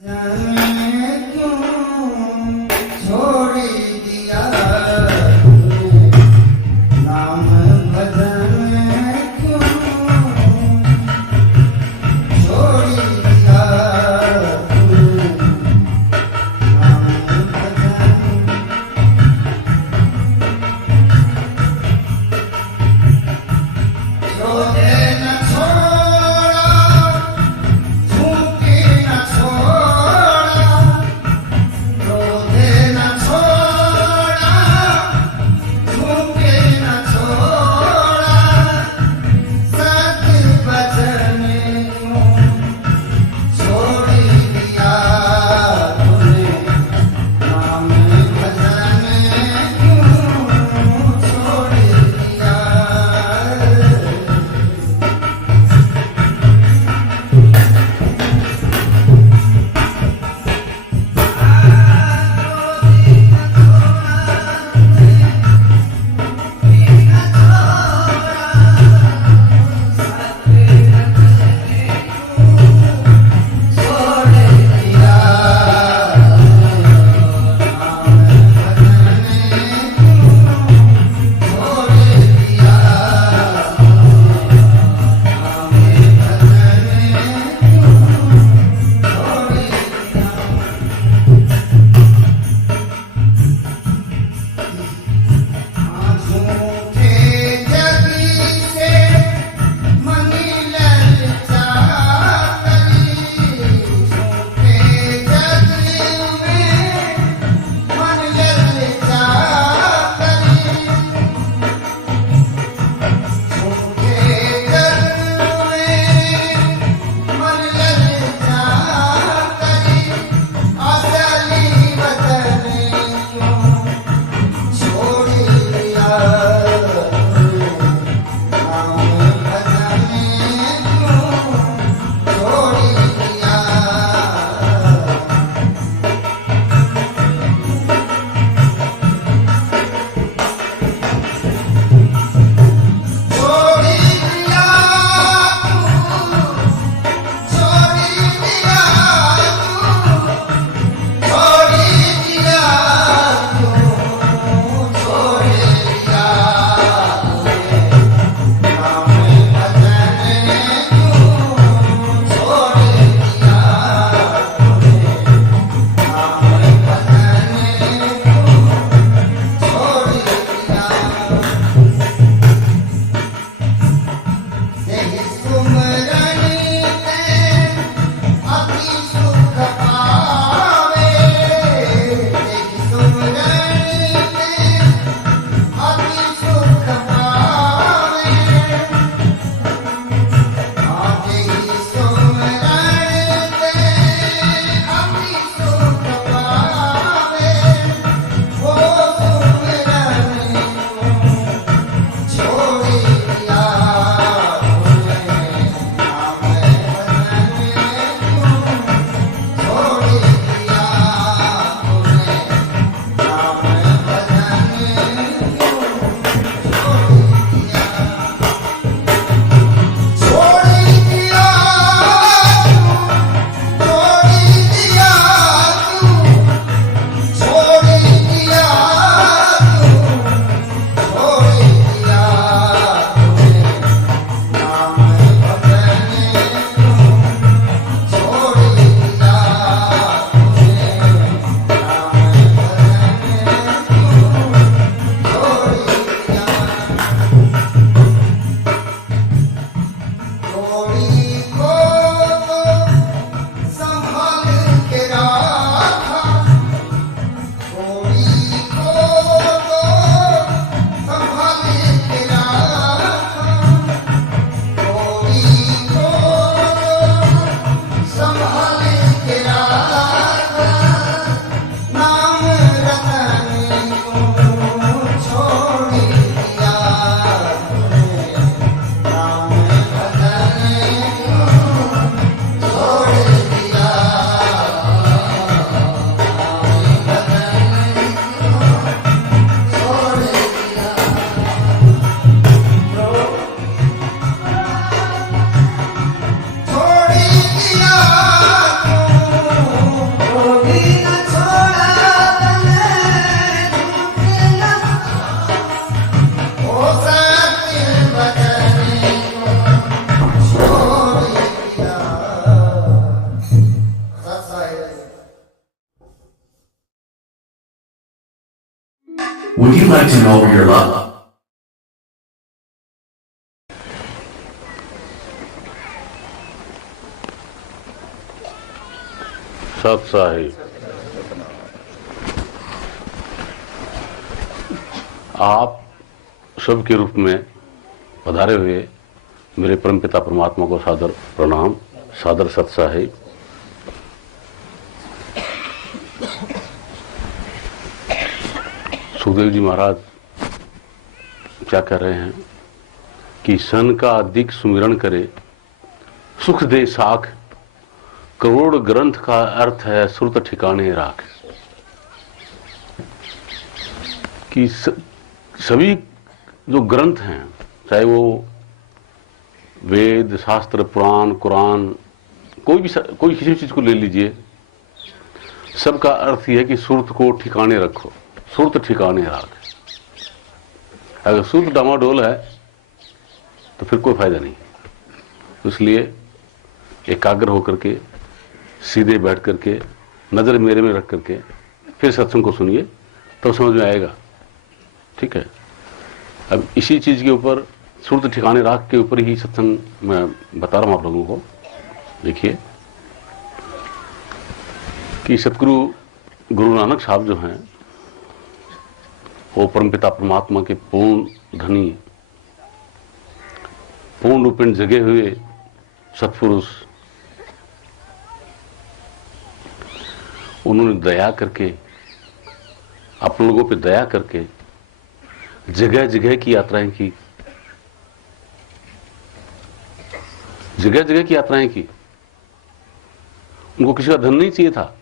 जाने क्यों छोड़ दिया नाम भजन क्यों छोड़ दिया नाम भजन छोड़े न छोड़ा झूठे न छोड़ा रोधे न छोड़ा झूठे न छोड़ा सत्य वचन क्यों छोड़ दिया तूने नाम भजन क्यों छोड़ दिया Would you like to know your love? सत साहिब, आप सबके रूप में पधारे हुए मेरे परमपिता परमात्मा को सादर प्रणाम, सादर सत साहिब। सुखदेव जी महाराज क्या कह रहे हैं कि सन का अधिक सुमिरन करे सुख दे साख, करोड़ ग्रंथ का अर्थ है श्रुत ठिकाने राख। कि सभी जो ग्रंथ हैं, चाहे वो वेद, शास्त्र, पुराण, कुरान, कोई किसी चीज को ले लीजिए, सबका अर्थ यह है कि सुरत को ठिकाने रखो, सुरत ठिकाने राख। अगर सुरत डामाडोल है तो फिर कोई फायदा नहीं। इसलिए एकाग्र होकर के, सीधे बैठ करके, नजर मेरे में रख करके फिर सत्संग को सुनिए, तो समझ में आएगा। ठीक है। अब इसी चीज के ऊपर, सुरत ठिकाने राख के ऊपर ही सत्संग मैं बता रहा हूं आप लोगों को। देखिए कि सतगुरु गुरु नानक साहब जो हैं, वो परमपिता परमात्मा के पूर्ण धनी, पूर्ण रूपेण जगे हुए सत्पुरुष, उन्होंने दया करके, आप लोगों पे दया करके जगह जगह की यात्राएं की, जगह जगह की यात्राएं की। उनको किसी का धन नहीं चाहिए था,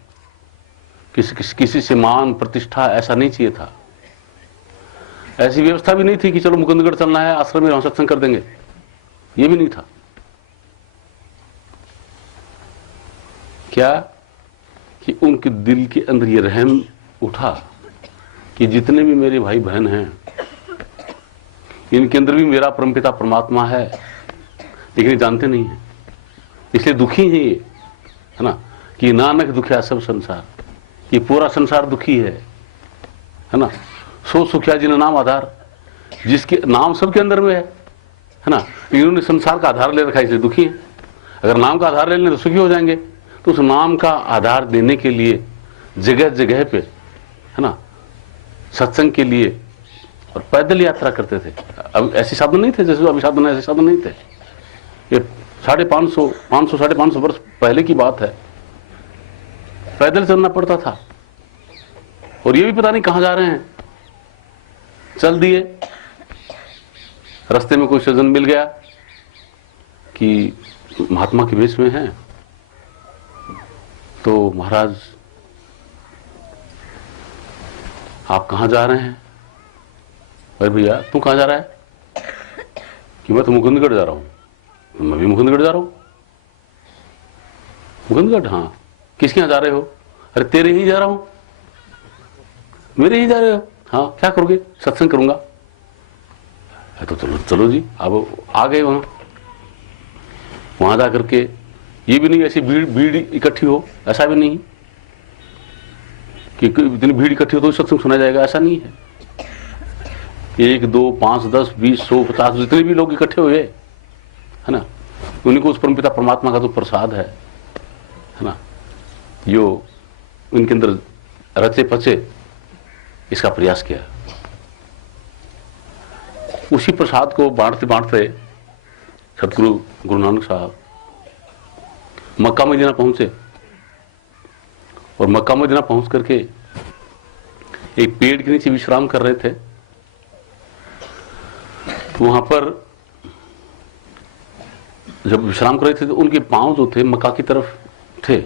किसी से मान प्रतिष्ठा ऐसा नहीं चाहिए था। ऐसी व्यवस्था भी नहीं थी कि चलो मुकुंदगढ़ चलना है, आश्रम में सत्संग कर देंगे, ये भी नहीं था। क्या कि उनके दिल के अंदर ये रहम उठा कि जितने भी मेरे भाई बहन हैं, इनके अंदर भी मेरा परमपिता परमात्मा है, लेकिन ये जानते नहीं है, इसलिए दुखी हैं ये, है ना। कि नानक दुखिया सब संसार, ये पूरा संसार दुखी है ना। सो सुखिया जिन नाम आधार, जिसके नाम सबके अंदर में है ना। इन्होंने संसार का आधार ले रखा है, इसलिए दुखी है। अगर नाम का आधार ले लें तो सुखी हो जाएंगे। तो उस नाम का आधार देने के लिए जगह जगह पे, है ना, सत्संग के लिए और पैदल यात्रा करते थे। अब ऐसे साधन नहीं थे जैसे अभी साधन, ऐसे साधन नहीं थे। ये 550 वर्ष पहले की बात है, पैदल चलना पड़ता था। और ये भी पता नहीं कहां जा रहे हैं, चल दिए। रास्ते में कोई सज्जन मिल गया कि महात्मा के वेश में हैं, तो महाराज आप कहां जा रहे हैं? अरे भैया तू कहां जा रहा है? कि मैं तो मुकुंदगढ़ जा रहा हूं। मैं भी मुकुंदगढ़ जा रहा हूं। मुकुंदगढ़? हाँ। किसके यहां जा रहे हो? अरे तेरे ही जा रहा हूं। मेरे ही जा रहे हो? हाँ। क्या करोगे? सत्संग करूंगा। तो चलो चलो जी। अब आ गए वहां जा करके, ये भी नहीं ऐसी भीड़ इकट्ठी हो, ऐसा भी नहीं कि इतनी भीड़ इकट्ठी हो तो सत्संग सुना जाएगा, ऐसा नहीं है। 1, 2, 5, 10, 20, 100, 50 जितने भी लोग इकट्ठे हुए, है ना, उन्हीं को उस परमपिता परमात्मा का जो प्रसाद है ना, जो उनके अंदर रचे पचे, इसका प्रयास किया। उसी प्रसाद को बांटते बांटते सतगुरु गुरु नानक साहब मक्का मदीना पहुंचे। और मक्का मदीना पहुंच करके एक पेड़ के नीचे विश्राम कर रहे थे। तो वहां पर जब विश्राम कर रहे थे तो उनके पांव जो थे मक्का की तरफ थे।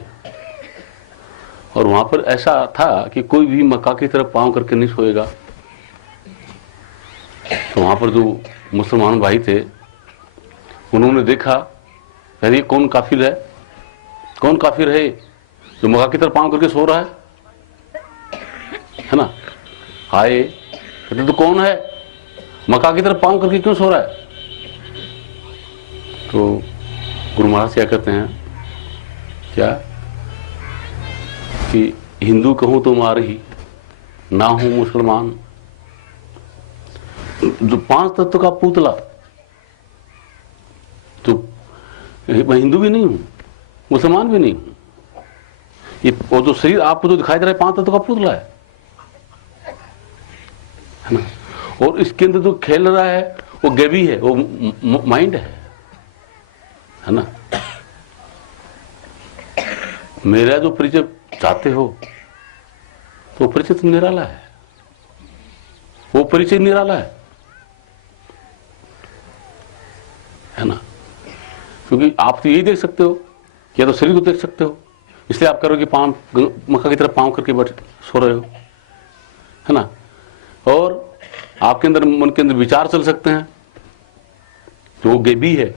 और वहां पर ऐसा था कि कोई भी मक्का की तरफ पांव करके नहीं सोएगा। तो वहां पर जो मुसलमान भाई थे, उन्होंने देखा, अरे कौन काफिर है, कौन काफिर है जो मक्का की तरफ पांव करके सो रहा है ना। आए, कहते तो कौन है, मक्का की तरफ पांव करके क्यों सो रहा है? तो गुरु महाराज क्या कहते हैं, क्या कि हिंदू कहूं तो मार ही, ना हूं मुसलमान, जो 5 तत्व का पुतला, तो मैं हिंदू भी नहीं हूं, मुसलमान भी नहीं हूं, ये वो जो शरीर आपको जो दिखाई दे रहा है 5 तत्व का पुतला है ना। और इसके अंदर जो खेल रहा है वो गैबी है, वो माइंड है ना। मेरा जो परिचय चाहते हो तो परिचय तो निराला है, वो परिचय निराला है ना। क्योंकि आप तो यही देख सकते हो, या तो शरीर को देख सकते हो, इसलिए आप करो कि पांव मक्का की तरफ पांव करके बैठ सो रहे हो, है ना। और आपके अंदर मन के अंदर विचार चल सकते हैं, जो गैबी है,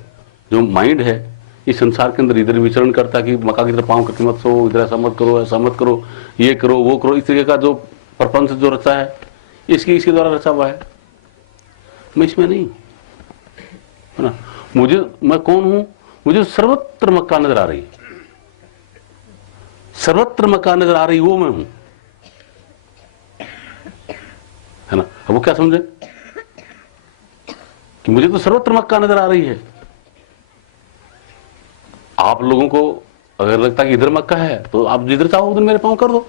जो माइंड है, इस संसार के अंदर इधर विचरण करता है कि मक्का की तरफ पांव करके मत सो, इधर ऐसा मत करो, ये करो वो करो, इस तरीके का जो प्रपंच जो रचा है इसके द्वारा रचा हुआ है। मैं इसमें नहीं, है ना। मैं कौन हूं? मुझे सर्वत्र मक्का नजर आ रही है, सर्वत्र मक्का नजर आ रही वो मैं हूं, है ना। अब वो क्या समझे कि मुझे तो सर्वत्र मक्का नजर आ रही है। आप लोगों को अगर लगता है कि इधर मक्का है तो आप जिधर चाहो उधर मेरे पांव कर दो,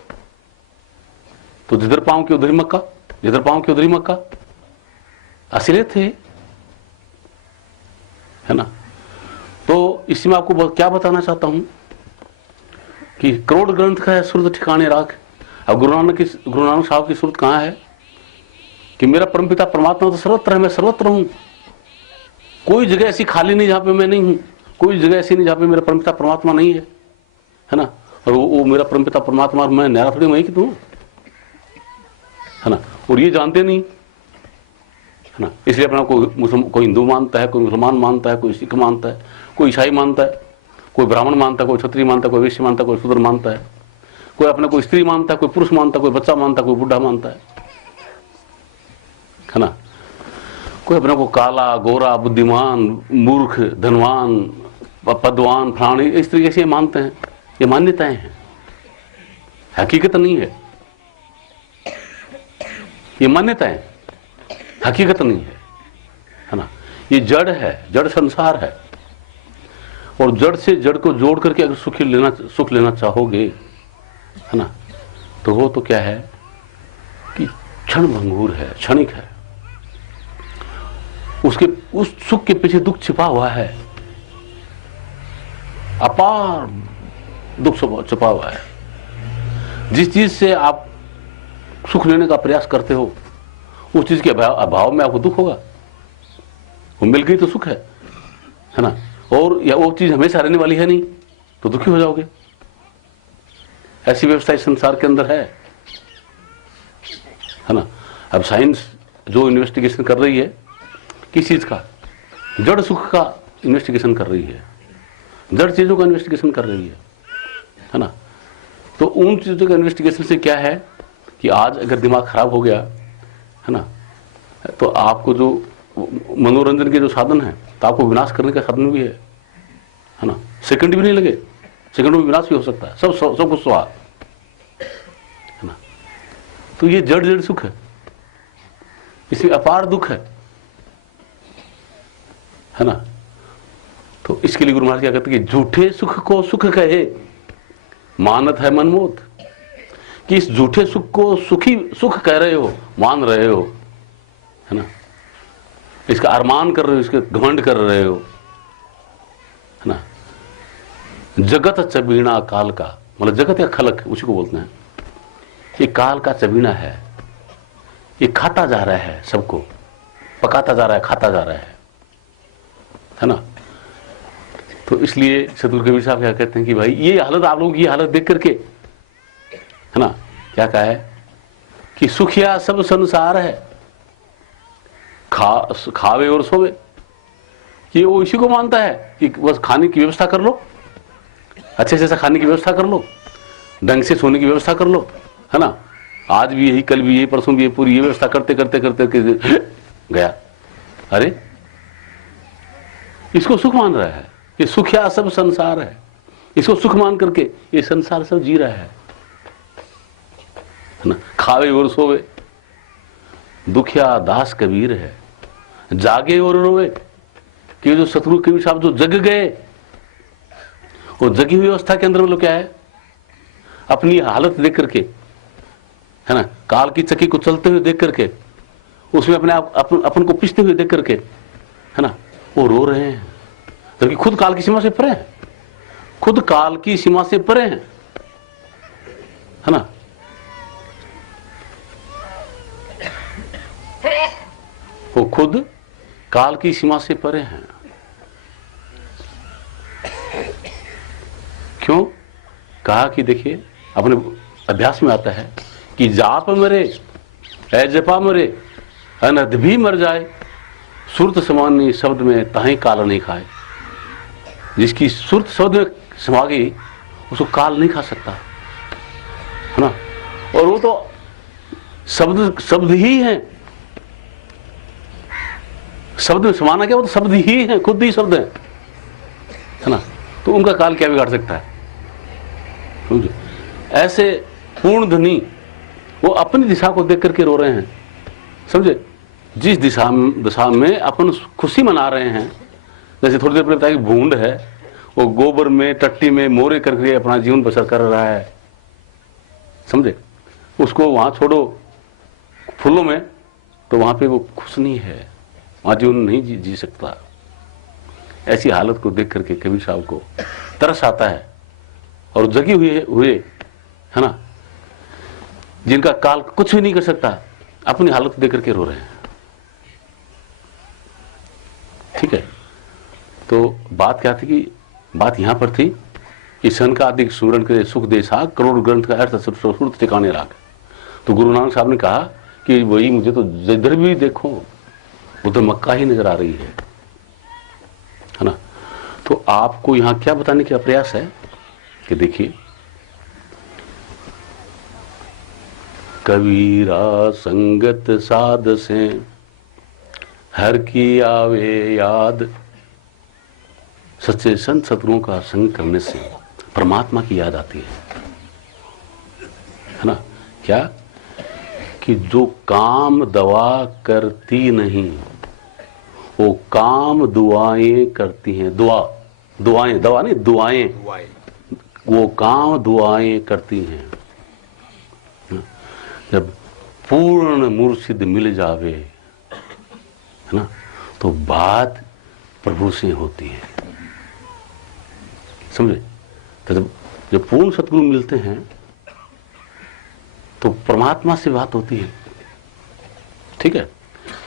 तो जिधर पांव की उधर ही मक्का, जिधर पांव की उधर ही मक्का, असलियत है ना। तो इसमें आपको क्या बताना चाहता हूं कि करोड़ ग्रंथ का है सुरत ठिकाने राख। अब गुरु नानक साहब की सुरत कहां है कि मेरा परमपिता परमात्मा तो सर्वत्र है, मैं सर्वत्र हूं। कोई जगह ऐसी खाली नहीं जहां पे मैं नहीं हूं, कोई जगह ऐसी नहीं जहां पे मेरा परमपिता परमात्मा नहीं है ना। और वो मेरा परमपिता परमात्मा और मैं नया थोड़ी, मैं ही तो हूं, है ना। और ये जानते नहीं, है ना। इसलिए अपना कोई हिंदू मानता है, कोई मुसलमान मानता है, कोई सिख मानता है, कोई ईसाई मानता है, कोई ब्राह्मण मानता है, कोई क्षत्रिय मानता है, कोई वैश्य मानता है, कोई शूद्र मानता है, कोई अपने कोई स्त्री मानता है, कोई पुरुष मानता है, कोई बच्चा मानता है, कोई बुढ़ा मानता है ना। कोई अपने को काला, गोरा, बुद्धिमान, मूर्ख, धनवान, पदवान, प्राणी, इस तरीके से मानते हैं। ये मान्यताएं हैं, हकीकत नहीं है। ये मान्यताएं, हकीकत नहीं है ना। ये जड़ है, जड़ संसार है। और जड़ से जड़ को जोड़ करके अगर सुख लेना चाहोगे, है ना, तो वो तो क्या है कि क्षण भंगुर है, क्षणिक है। उस सुख के पीछे दुख छिपा हुआ है, अपार दुख छिपा हुआ है। जिस चीज से आप सुख लेने का प्रयास करते हो उस चीज के अभाव में आपको दुख होगा। वो मिल गई तो सुख है ना। और या वो चीज हमेशा रहने वाली है नहीं तो दुखी हो जाओगे। ऐसी व्यवस्था इस संसार के अंदर है ना। अब साइंस जो इन्वेस्टिगेशन कर रही है, किस चीज का? जड़ सुख का इन्वेस्टिगेशन कर रही है, जड़ चीजों का इन्वेस्टिगेशन कर रही है ना। तो उन चीजों का इन्वेस्टिगेशन से क्या है कि आज अगर दिमाग खराब हो गया, है ना, तो आपको जो मनोरंजन के जो साधन है, तो आपको विनाश करने का साधन भी है ना। सेकंड भी नहीं लगे, सेकंड में विनाश भी हो सकता है, सब कुछ स्वाहा, है ना। तो ये जड़ सुख है, इसमें अपार दुख है ना। तो इसके लिए गुरु महाराज क्या कहते हैं कि झूठे सुख को सुख कहे मानत है मनमोद। कि इस झूठे सुख को सुख कह रहे हो, मान रहे हो, है ना, इसका अरमान कर रहे हो, इसके घमंड कर रहे हो, है ना। जगत चबीना काल का, मतलब जगत या खलक उसी को बोलते हैं। ये काल का चबीना है, ये खाता जा रहा है, सबको पकाता जा रहा है, खाता जा रहा है ना। तो इसलिए सतगुरु कबीर साहब क्या कहते हैं कि भाई ये हालत, आप लोगों की हालत देख करके, है ना, क्या कहा है कि सुखिया सब संसार है, खावे और सोवे। कि वो इसी को मानता है कि बस खाने की व्यवस्था कर लो, अच्छे से खाने की व्यवस्था कर लो, ढंग से सोने की व्यवस्था कर लो, है ना। आज भी यही, कल भी यही, परसों भी यही, पूरी ये व्यवस्था करते करते करते गया। अरे इसको सुख मान रहा है, ये सुखिया सब संसार है, इसको सुख मान करके ये संसार सब जी रहा है ना। खावे और सोवे, दुखिया दास कबीर है। जागे और रोए कि जो सतगुरु कबीर साहब जो जग गए, वो जगी हुई अवस्था के अंदर मतलब क्या है, अपनी हालत देख करके, है ना, काल की चक्की को चलते हुए देख करके, उसमें अपने आप अपन को पिसते हुए देख करके, है ना, वो रो रहे हैं, जबकि खुद काल की सीमा से परे हैं, खुद काल की सीमा से परे हैं, है ना। वो खुद काल की सीमा से परे हैं। क्यों कहा कि देखिए, अपने अभ्यास में आता है कि जाप मरे ऐ जपा मरे, अनर्थ भी मर जाए, सुरत समानी शब्द में ताही काल नहीं खाए। जिसकी सुरत शब्द में समा गई उसको काल नहीं खा सकता, है ना। और वो तो शब्द ही है, शब्द में समाना क्या, वो तो शब्द ही है, खुद ही शब्द है ना। तो उनका काल क्या बिगाड़ सकता है, समझे। ऐसे पूर्ण धनी वो अपनी दिशा को देख करके रो रहे हैं, समझे। जिस दिशा में अपन खुशी मना रहे हैं, जैसे थोड़ी देर पहले बताया कि भूंड है, वो गोबर में टट्टी में मोरे करके अपना जीवन बसर कर रहा है, समझे। उसको वहां छोड़ो फूलों में, तो वहां पे वो खुश नहीं है, वहां जीवन नहीं जी सकता। ऐसी हालत को देख करके कबीर साहब को तरस आता है, और जगी हुए है ना, जिनका काल कुछ भी नहीं कर सकता, अपनी हालत देख करके रो रहे हैं, ठीक है। तो बात क्या थी कि बात यहां पर थी कि सन का अधिक सुमरन करे सुख दे साग, करोड़ ग्रंथ का अर्थ सुरत ठिकाने राख। तो गुरु नानक साहब ने कहा कि वही मुझे तो जिधर भी देखो उधर मक्का ही नजर आ रही है ना। तो आपको यहां क्या बताने का प्रयास है कि देखिए, कबीरा संगत साध से हर की आवे याद। सच्चे संत सतगुरुओं का संग करने से परमात्मा की याद आती है ना। क्या कि जो काम दवा करती नहीं, वो काम दुआएं करती हैं। दुआएं, दवा नहीं, दुआएं, वो काम दुआएं करती हैं। जब पूर्ण मुर्शिद मिल जावे, है ना, तो बात प्रभु से होती है, समझे। तो जब पूर्ण सतगुरु मिलते हैं तो परमात्मा से बात होती है, ठीक है।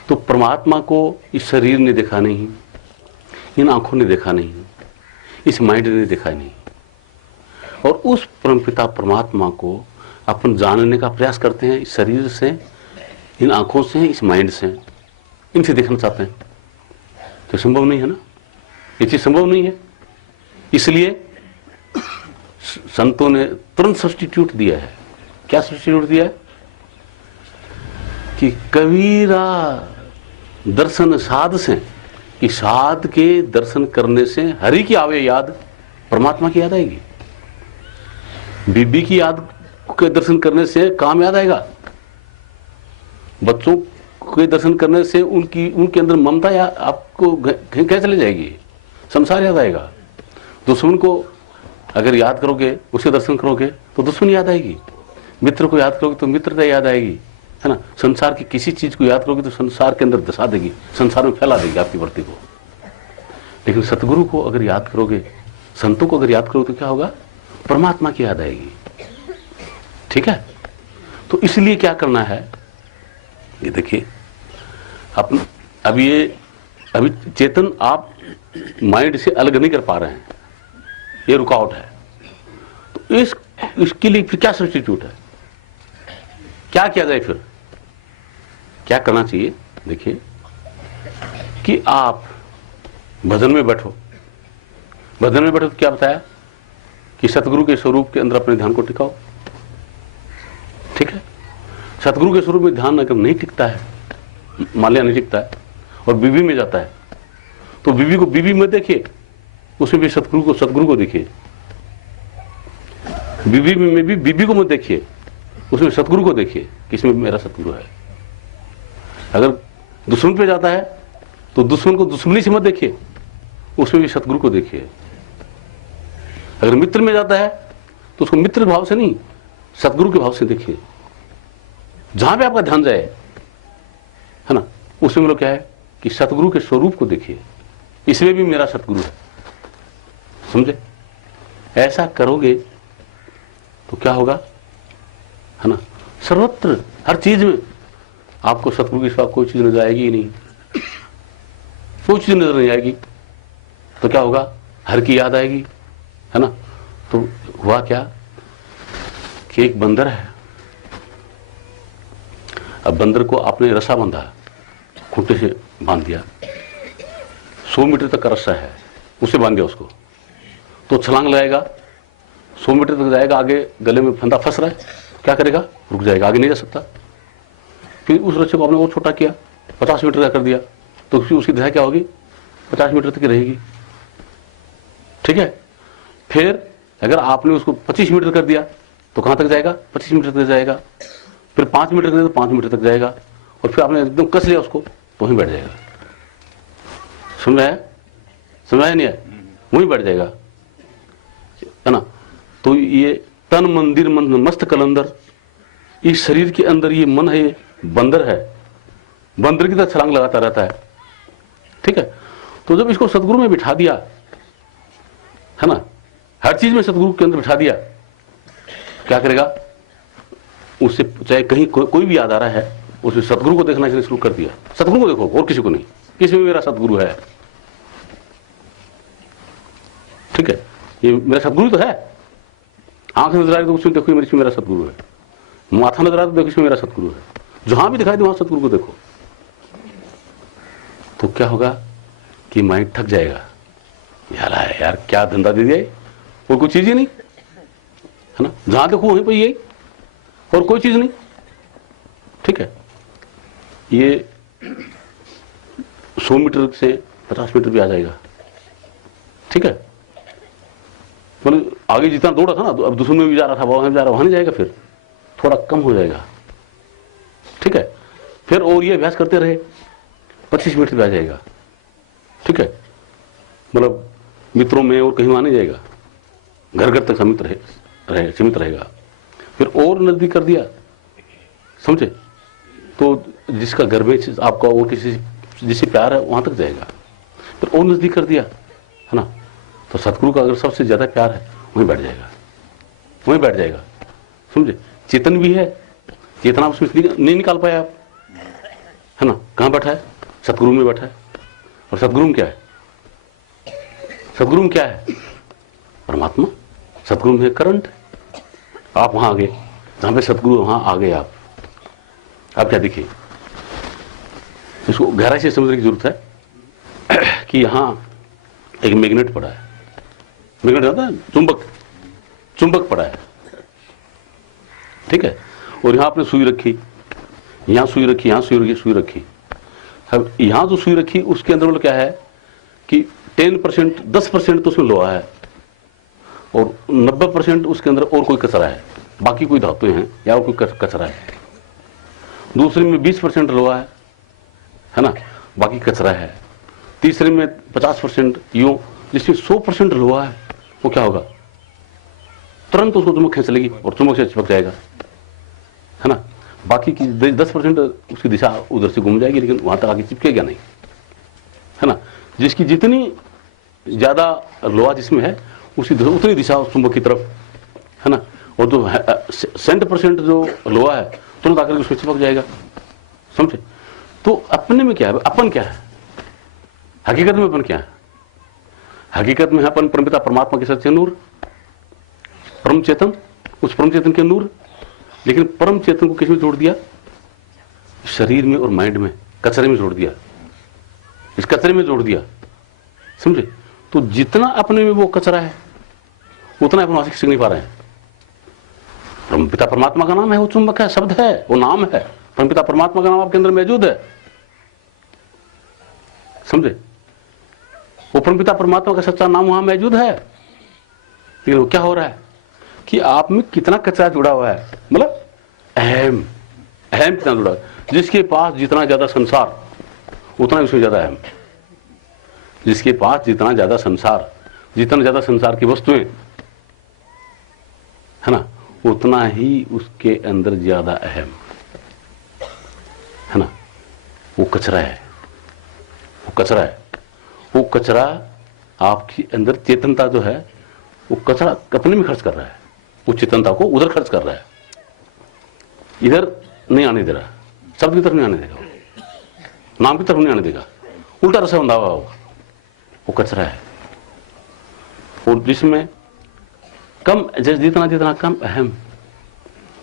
तो परमात्मा को इस शरीर ने देखा नहीं, इन आंखों ने देखा नहीं, इस माइंड ने देखा नहीं, और उस परमपिता परमात्मा को अपन जानने का प्रयास करते हैं, इस शरीर से, इन आंखों से, इस माइंड से, इनसे देखना चाहते हैं, तो संभव नहीं है ना, ये चीज संभव नहीं है। इसलिए संतों ने तुरंत सब्स्टिट्यूट दिया है। क्या सब्स्टिट्यूट दिया है कि कबीरा दर्शन साध से, कि साध के दर्शन करने से हरि की आवे याद, परमात्मा की याद आएगी। बीबी की याद के दर्शन करने से काम याद आएगा, बच्चों के दर्शन करने से उनके अंदर ममता या आपको कैसे चली जाएगी, संसार याद आएगा। दुश्मन को अगर याद करोगे, उसके दर्शन करोगे तो दुश्मन याद आएगी, मित्र को याद करोगे तो मित्रता याद आएगी, है ना। संसार की किसी चीज को याद करोगे तो संसार के अंदर दसा देगी, संसार में फैला देगी आपकी वृत्ति को। लेकिन सतगुरु को अगर याद करोगे, संतों को अगर याद करोगे तो क्या होगा, परमात्मा की याद आएगी, ठीक है। तो इसलिए क्या करना है, ये देखिए, अभी चेतन आप माइंड से अलग नहीं कर पा रहे हैं, ये रुकावट है। तो इसके लिए फिर क्या सब्स्टिट्यूट है, क्या किया जाए, फिर क्या करना चाहिए। देखिए कि आप भजन में बैठो, भजन में बैठो तो क्या बताया कि सतगुरु के स्वरूप के अंदर अपने ध्यान को टिकाओ, ठीक है। सतगुरु के स्वरूप में ध्यान अगर नहीं टिकता है, माल्या नहीं टिकता है और बीबी में जाता है, तो बीबी को बीबी में देखिए, उसमें भी सतगुरु को देखिए। बीबी में भी बीबी को मत देखिए, उसमें सतगुरु को देखिए, किसमें मेरा सतगुरु है। अगर दुश्मन पे जाता है तो दुश्मन को दुश्मनी से मत देखिए, उसमें भी सतगुरु को देखिए। अगर मित्र में जाता है तो उसको मित्र भाव से नहीं, सतगुरु के भाव से देखिए। जहां पे आपका ध्यान जाए, है ना, उसमें मतलब क्या है कि सतगुरु के स्वरूप को देखिए, इसमें भी मेरा सतगुरु है, समझे। ऐसा करोगे तो क्या होगा, है ना, सर्वत्र हर चीज में आपको सतगुरु के सिवा कोई चीज नजर आएगी ही नहीं, कोई चीज नजर नहीं आएगी। तो क्या होगा, हर की याद आएगी, है ना। तो हुआ क्या कि एक बंदर है, अब बंदर को आपने रस्सा बांधा, खूंटे से बांध दिया, 100 मीटर तक का रस्सा है, उसे बांध दिया उसको, तो छलांग लगाएगा, 100 मीटर तक जाएगा, आगे गले में फंदा फंस रहा है, क्या करेगा, रुक जाएगा, आगे नहीं जा सकता। फिर उस रस्से को आपने और छोटा किया, 50 मीटर का कर दिया, तो उसकी दिशा क्या होगी, 50 मीटर तक की रहेगी, ठीक है। फिर अगर आपने उसको 25 मीटर कर दिया तो कहां तक जाएगा, 25 मीटर तक जाएगा। फिर 5 मीटर कर दिया तो 5 मीटर तक जाएगा, और फिर आपने एकदम कस लिया उसको तो वहीं बैठ जाएगा। समझ में नहीं है, वहीं बैठ जाएगा, है ना। तो ये तन मंदिर मन मस्त कलंदर, इस शरीर के अंदर ये मन है, ये बंदर है, बंदर की तरह छलांग लगाता रहता है, ठीक है। तो जब इसको सतगुरु में बिठा दिया, है ना, हर चीज में सतगुरु के अंदर बिठा दिया, क्या करेगा, उससे चाहे कहीं कोई भी याद आ रहा है, उसमें सतगुरु को देखना इसने शुरू कर दिया। सतगुरु को देखो और किसी को नहीं, किसी में मेरा सतगुरु है, ठीक है। ये मेरा सतगुरु तो है, आंख नजर आ रही तो उसमें देखो इसमें मेरा सतगुरु है, माथा नजर आ रहा तो देखो इसमें मेरा सतगुरु है, जहां भी दिखाई दे वहां सतगुरु को देखो। तो क्या होगा कि माइंड थक जाएगा, यार क्या धंधा दे दिया, और कोई चीज ही नहीं, है ना, जहां देखो वहीं पर यही, और कोई चीज नहीं, ठीक है। ये 100 मीटर से 50 मीटर भी आ जाएगा, ठीक है। मतलब आगे जितना दौड़ा था ना, अब दुश्मन में भी जा रहा था, वहां भी जा रहा, वहां नहीं जाएगा, फिर थोड़ा कम हो जाएगा, ठीक है। फिर और ये अभ्यास करते रहे, 25 मीटर भी आ जाएगा, ठीक है। मतलब मित्रों में और कहीं वहां नहीं जाएगा, घर घर तक सीमित रहेगा। फिर और नजदीक कर दिया, समझे, तो जिसका घर में आपका और किसी जिससे प्यार है वहां तक जाएगा। फिर और नजदीक कर दिया, है ना, तो सतगुरु का अगर सबसे ज्यादा प्यार है वहीं बैठ जाएगा, समझे। चेतन भी है, चेतना उसमें नहीं निकाल पाया आप, है ना, कहां बैठा है, सतगुरु में बैठा है। और सतगुरु में क्या है, सतगुरु में क्या है, परमात्मा। सतगुरु में करंट, आप वहां आ गए, जहां पे सतगुरु वहां आ गए आप क्या देखिए, इसको गहराई से समझने की जरूरत है कि यहां एक मैग्नेट पड़ा है, मैग्नेट होता है, चुंबक पड़ा है, ठीक है। और यहां आपने सुई रखी, यहां सुई रखी, यहां सुई रखी। अब यहां जो सुई रखी उसके अंदर मतलब क्या है कि 10%, 10% तो उसमें लोहा है, और 90% उसके अंदर और कोई कचरा है, बाकी कोई धातुएं हैं या और कोई कचरा है। दूसरे में 20% लोहा है ना, बाकी कचरा है। तीसरे में 50% यूं, जिसमें 100% लोहा है, वो क्या होगा, तुरंत उसको चुंबक खींच लेगी और चुंबक से चिपक जाएगा, है ना। बाकी की 10% उसकी दिशा उधर से घूम जाएगी, लेकिन वहां तक आगे चिपकेगा नहीं, है ना। जिसकी जितनी ज्यादा लोहा जिसमें है उतनी दिशा चुंबक की तरफ, है ना। और जो 100% जो लोहा है तुरंत आकर उसमें चिपक जाएगा, समझे। तो अपने में क्या है, अपन क्या है, हकीकत में अपन क्या है, हकीकत में अपन परमपिता परमात्मा के सच्चे नूर, परम चेतन, उस परम चेतन के नूर। लेकिन परम चेतन को किस में जोड़ दिया, शरीर में और माइंड में, कचरे में जोड़ दिया, इस कचरे में जोड़ दिया, समझे। तो जितना अपने में वो कचरा है उतना अपन वहां से सीख नहीं पा रहे हैं। परमपिता परमात्मा का नाम है, वो चुंबक है, शब्द है, वो नाम है। परमपिता परमात्मा का नाम आपके अंदर मौजूद है, समझे। वो परमपिता परमात्मा का सच्चा नाम वहां मौजूद है, लेकिन वो क्या हो रहा है कि आप में कितना कचरा जुड़ा हुआ है, मतलब अहम कितना जुड़ा है। जिसके पास जितना ज्यादा संसार उतना उससे ज्यादा अहम, जिसके पास जितना ज्यादा संसार की वस्तुएं है ना, उतना ही उसके अंदर ज्यादा अहम है ना, वो कचरा है। वो कचरा आपके अंदर चेतनता जो है, वो कचरा अपने में खर्च कर रहा है, वो चेतनता को उधर खर्च कर रहा है, इधर नहीं आने दे रहा, शब्द की तरफ नहीं आने देगा, नाम की तरफ नहीं आने देगा, उल्टा रसा बंधा हुआ होगा, वो कचरा है। और जिसमें कम, जैसे जितना कम अहम,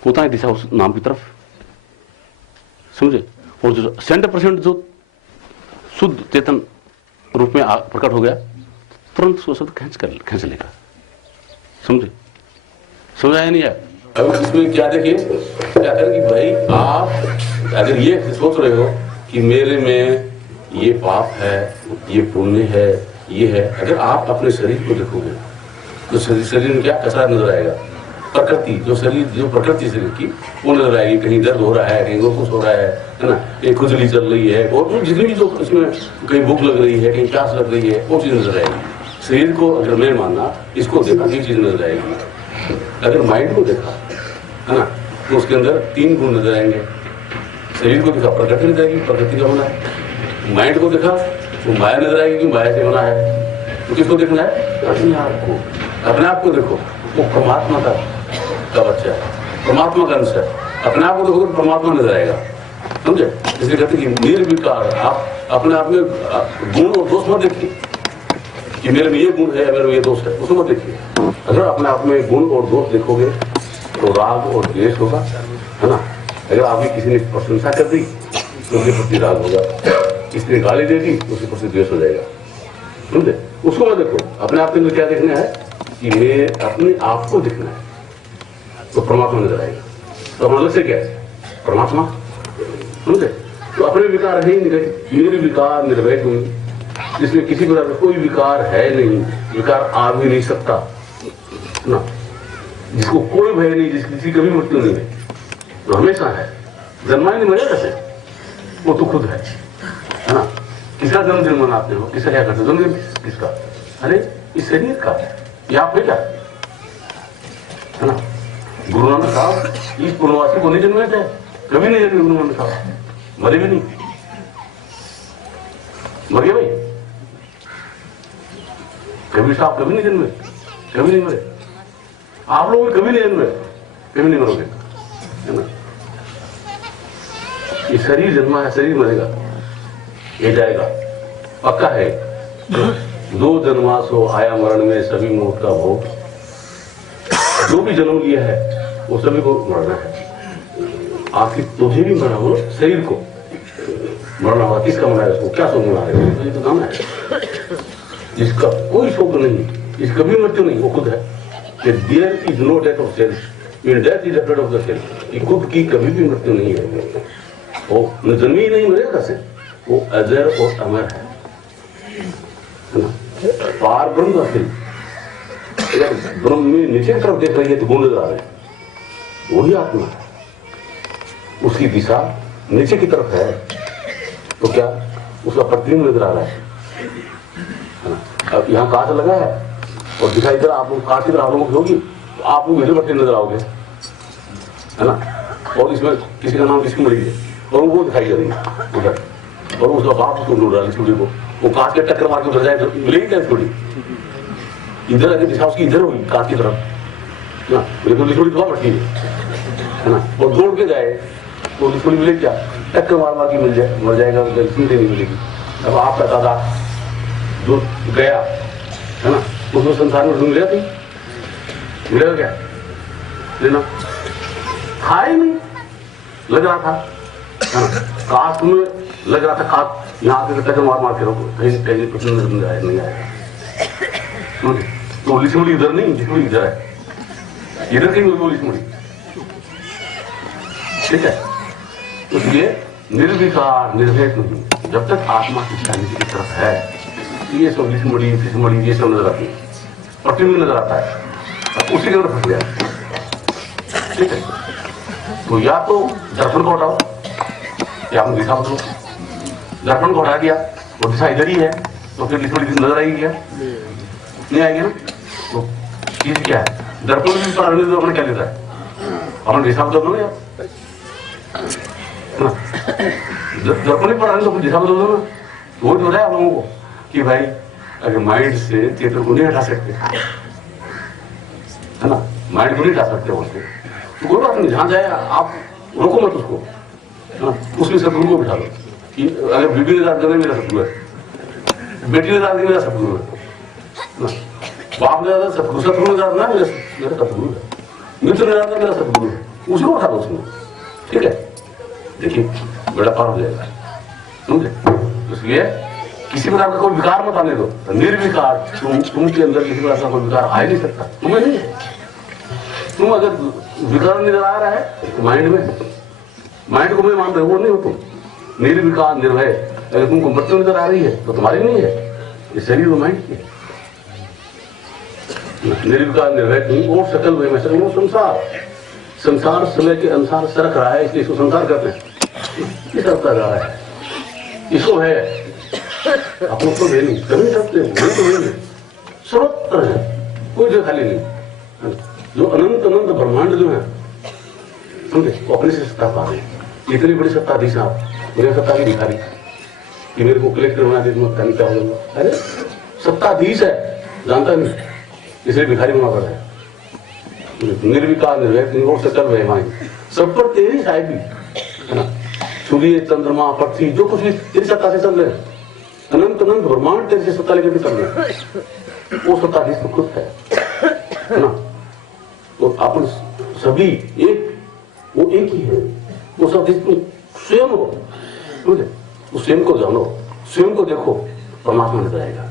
उतना ही दिशा उस नाम की तरफ, समझे। और जो 100% जो शुद्ध चेतन रूप में प्रकट हो गया, तुरंत उसको शब्द खींच लेगा, समझे, समझाया नहीं है। अब इसमें क्या देखिए, क्या करें कि भाई आप अगर ये सोच रहे हो कि मेरे में ये पाप है, ये पुण्य है, ये है, अगर आप अपने शरीर को देखोगे तो शरीर में क्या कचरा नजर आएगा, प्रकृति जो प्रकृति शरीर की वो नजर आएगी। कहीं दर्द हो रहा है, कहीं कुछ हो रहा है ना, कहीं खुजली चल रही है, और जितनी भी जो इसमें कहीं भूख लग रही है, कहीं प्यास लग रही है, वो चीज नजर आएगी। शरीर को अगर मैं मानना, इसको देखा, ये चीज नजर आएगी। अगर माइंड को देखा है ना, तो उसके अंदर 3 गुण नजर आएंगे। शरीर को देखा, प्रकृति नजर आएगी, प्रकृति का बना है। माइंड को देखा तो माया नजर आएगी कि माया से बना है। तो किसको देखना है? अपने आप को देखो, वो परमात्मा का बच्चा है, परमात्मा का अंश है। अपने आप को देखो तो परमात्मा नजर आएगा, समझे। इसलिए कहते कि निर्विकार, आप अपने आप में गुण और दोष मत देखिए कि मेरे में ये गुण है, मेरे में ये दोष है, उसको मत देखिए। अगर अपने आप में गुण और दोष देखोगे तो राग और द्वेष होगा, है ना। अगर आपकी किसी ने प्रशंसा कर दी तो उसके प्रति राग होगा, किसी ने गाली दे दी तो उसके प्रति द्वेष हो जाएगा, समझे। उसको मत देखो। अपने आप के अंदर क्या देखना है कि मैं अपने आप को देखना है, तो परमात्मा नजर आएगा। तो हम अलग से क्या है? परमात्मा, समझे। तो अपने विकार है ही नहीं, मेरे विकार निर्वैत हुई, जिसमें किसी प्रकार का कोई विकार है नहीं, विकार आ भी नहीं सकता ना, जिसको कोई भय नहीं, जिसकी कभी मृत्यु नहीं है, तो हमेशा है, जन्मा ही नहीं मरेगा कैसे, वो तो खुद है ना। किसका जन्मदिन मनाते हो, किसका क्या करते हो? जन्मदिन किसका? अरे इस शरीर का, ये आप है क्या, है ना। गुरु नानक साहब इस पूर्णवासी को नहीं जन्मे थे, कभी नहीं जन्मे गुरु नानक साहब, मरे भी नहीं, मर गए भाई। कबीर साहब कभी नहीं जन्मे, कभी नहीं मरे। आप लोग कभी नहीं जन्मे, कभी नहीं मरोगे, है ना। ये शरीर जन्मा है, शरीर मरेगा, ये जाएगा, पक्का है। 2 जन्मा सो आया मरण में, सभी मौत का भोग। जो भी जन्म लिया है वो सभी को मरना है। आखिर तुझे भी मरना हो, शरीर को मरना होगा। किसका मरना है? उसको क्या शोक मना रहे हो? ये तो काम है जिसका कोई शोक नहीं, जिसका भी मृत्यु नहीं, वो खुद है। There is no death of self, in death is death of the self. खुद की कभी भी मृत्यु नहीं है, वो न जन्मी ही नहीं मरेगा कैसे, वो अजर और अमर है ना। पार ब्रह्म अखिल, ब्रह्म में नीचे की तरफ देख रही है तो गुण नजर आ रहे हैं, वही आत्मा है, उसकी दिशा नीचे की तरफ है, तो क्या उसका प्रतिबिंब नजर आ रहा है ना। अब यहाँ कांच लगा है और दिखाई इधर, आप लोग कांच की तरफ आप लोगों की होगी, तो आप लोग मेरे बच्चे नजर आओगे, है ना। और इसमें किसी का नाम किसकी मरी है और वो दिखाई दे रही है उधर, और उसका बाप उसको ढूंढ रहा है स्टूडियो को, वो कांच के टक्कर मार के उधर जाए तो मिलेगी क्या स्टूडियो? इधर आके दिशा उसकी इधर होगी कांच की तरफ ना, लेकिन लिखोड़ी तो बढ़ती है ना। और दौड़ के जाए तो लिखोड़ी मिलेगी क्या? टक्कर मार मार के मिल जाए, मर जाएगा, नहीं मिलेगी। अब आपका दादा जो गया है ना, उसको संसार में ढूंढ लिया, थी मिलेगा क्या? लेना था ही नहीं, लग रहा था काश तुम्हें लग रहा था, काश यहाँ के टक्कर मार मार के रखो, कहीं कहीं कुछ नहीं आएगा। तो लिखोड़ी इधर नहीं, लिखोड़ी इधर है, इधर कहीं वो लिखोड़ी, ठीक है। इसलिए निर्विकार निर्भेद नहीं, जब तक आत्मा की शांति की तरफ है, ये सब लिखमड़ी फिसमड़ी ये सब नजर आती है, प्रतिबिंब नजर आता है, अब उसी के अंदर फंस गया, ठीक है। तो या तो दर्पण को हटाओ, या हम दिशा बदलो। दर्पण को हटा दिया, वो दिशा इधर ही है, तो फिर थोड़ी सी नजर आएगी क्या? नहीं आएगी ना। तो चीज क्या है, दर्पण भी पर आने दो, अपने क्या लेता है, अपने हिसाब दो ना यार, दर्पण भी पर आने दो, अपने हिसाब दो ना। वो जो है आप लोगों को कि भाई अगर माइंड से चित्र को नहीं हटा सकते, है ना, माइंड को नहीं हटा सकते वहां से, तो कोई बात नहीं, जहां जाए आप रोको मत उसको, है ना। उसमें सदगुरु को बिठा दो कि अगर बीबी ने दाद देना मेरा सदगुरु है, बेटी ने दाद देना मेरा सदगुरु है, बाप ने दादा सदगुरु, सदगुरु ने दाद ना मेरा सदगुरु है, मित्र ने दादा मेरा सदगुरु है, उसी को उठा दो उसमें, ठीक है। देखिए बड़ा पार हो जाएगा, समझे। इसलिए किसी प्रकार का कोई विकार मत आने दो, निर्विकार, तुमके अंदर किसी प्रकार का कोई विकार आ ही नहीं सकता, तुम्हें नहीं है। तुम अगर विकार नजर आ रहा है माइंड में, माइंड को मैं मान रहे हो, वो नहीं हो तुम, निर्विकार निर्भय। अगर तुमको मृत्यु नजर आ रही है तो तुम्हारी नहीं है, ये शरीर और माइंड की है। निर्विकार निर्भय तुम और सकल वह में सकल, वो संसार, संसार समय के अनुसार सरक रहा है, इसलिए इसको संसार कहते हैं। सरक रहा है, इसको है, अपनों को दे नहीं कर नहीं सकते, नहीं तो नहीं, सर्वत्र है, कोई जगह खाली नहीं। जो अनंत अनंत ब्रह्मांड जो है, समझे, वो अपने से सत्ता पा रहे हैं। इतनी बड़ी सत्ताधीश आप, मेरे सत्ता की भिखारी कि मेरे को कलेक्टर बना दे, मैं क्या होगा, अरे सत्ताधीश है, जानता नहीं, इसलिए भिखारी बना पड़ रहा है। निर्विकार निर्भय और सकल वह माई, सब पर तेरी साहिबी, है ना। सूर्य चंद्रमा पृथ्वी जो कुछ भी तेरी सत्ता से चल रहे हैं, अनंत अनंत ब्रह्मांड तेरे से सत्ता लेकर चल रहे हैं, वो सत्ताधीश तो खुद है ना। तो अपन सभी एक, वो एक ही है, वो सत्ताधीश तुम स्वयं हो, समझे। उस स्वयं को जानो, स्वयं को देखो, परमात्मा नजर आएगा,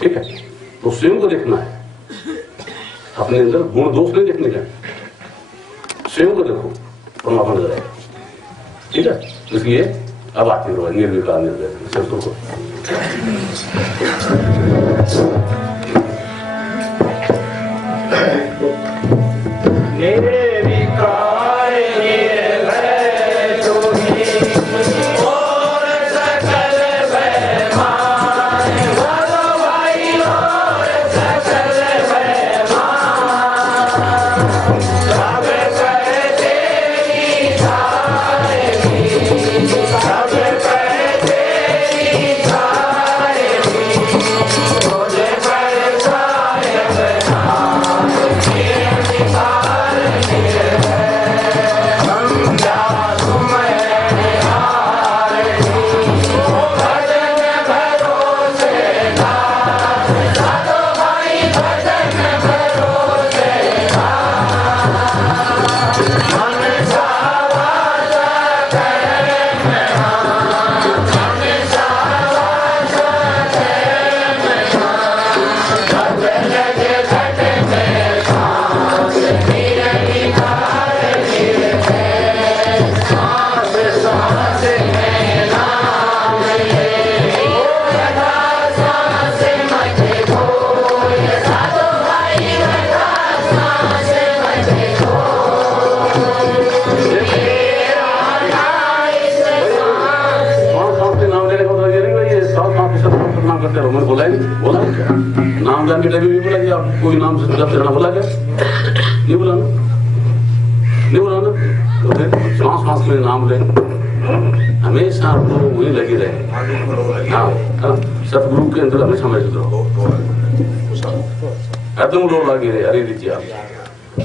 ठीक है। तो स्वयं को देखना है, अपने अंदर गुण दोष नहीं देखने का, स्वयं को देखो, परमात्मा नजर आएगा, ठीक है। इसलिए अब आती है निर्विकार निर्भय शब्दों को। नाम जान के टाइम भी बोला कि आप कोई नाम से जब चढ़ना बोला क्या, नहीं बोला ना, नहीं बोला ना। तो फिर सांस सांस में नाम ले, हमेशा आपको वही लगी रहे। हाँ, सतगुरु के अंदर हमेशा महसूस रहो, एकदम लो लगी रहे। अरे दीजिए आप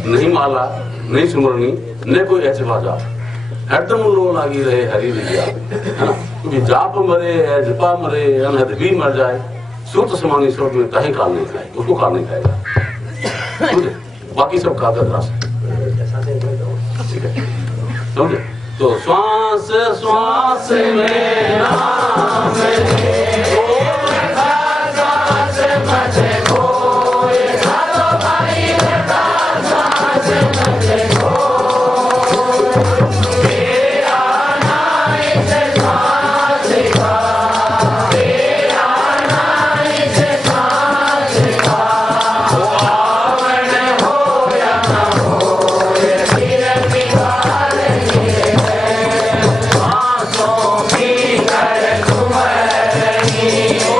नहीं माला नहीं सुमरनी न कोई ऐसे बाजा, एकदम लो लगी रहे। हरी दीजिए आप, है ना। क्योंकि जाप मरे है, जपा मरे, अनहद भी मर जाए, सूत समानी स्रोत में कहीं काल नहीं खाए, उसको काल नहीं खाएगा, बाकी सब खाकर रस, ठीक है, समझे। तो श्वास श्वास में नाम Oh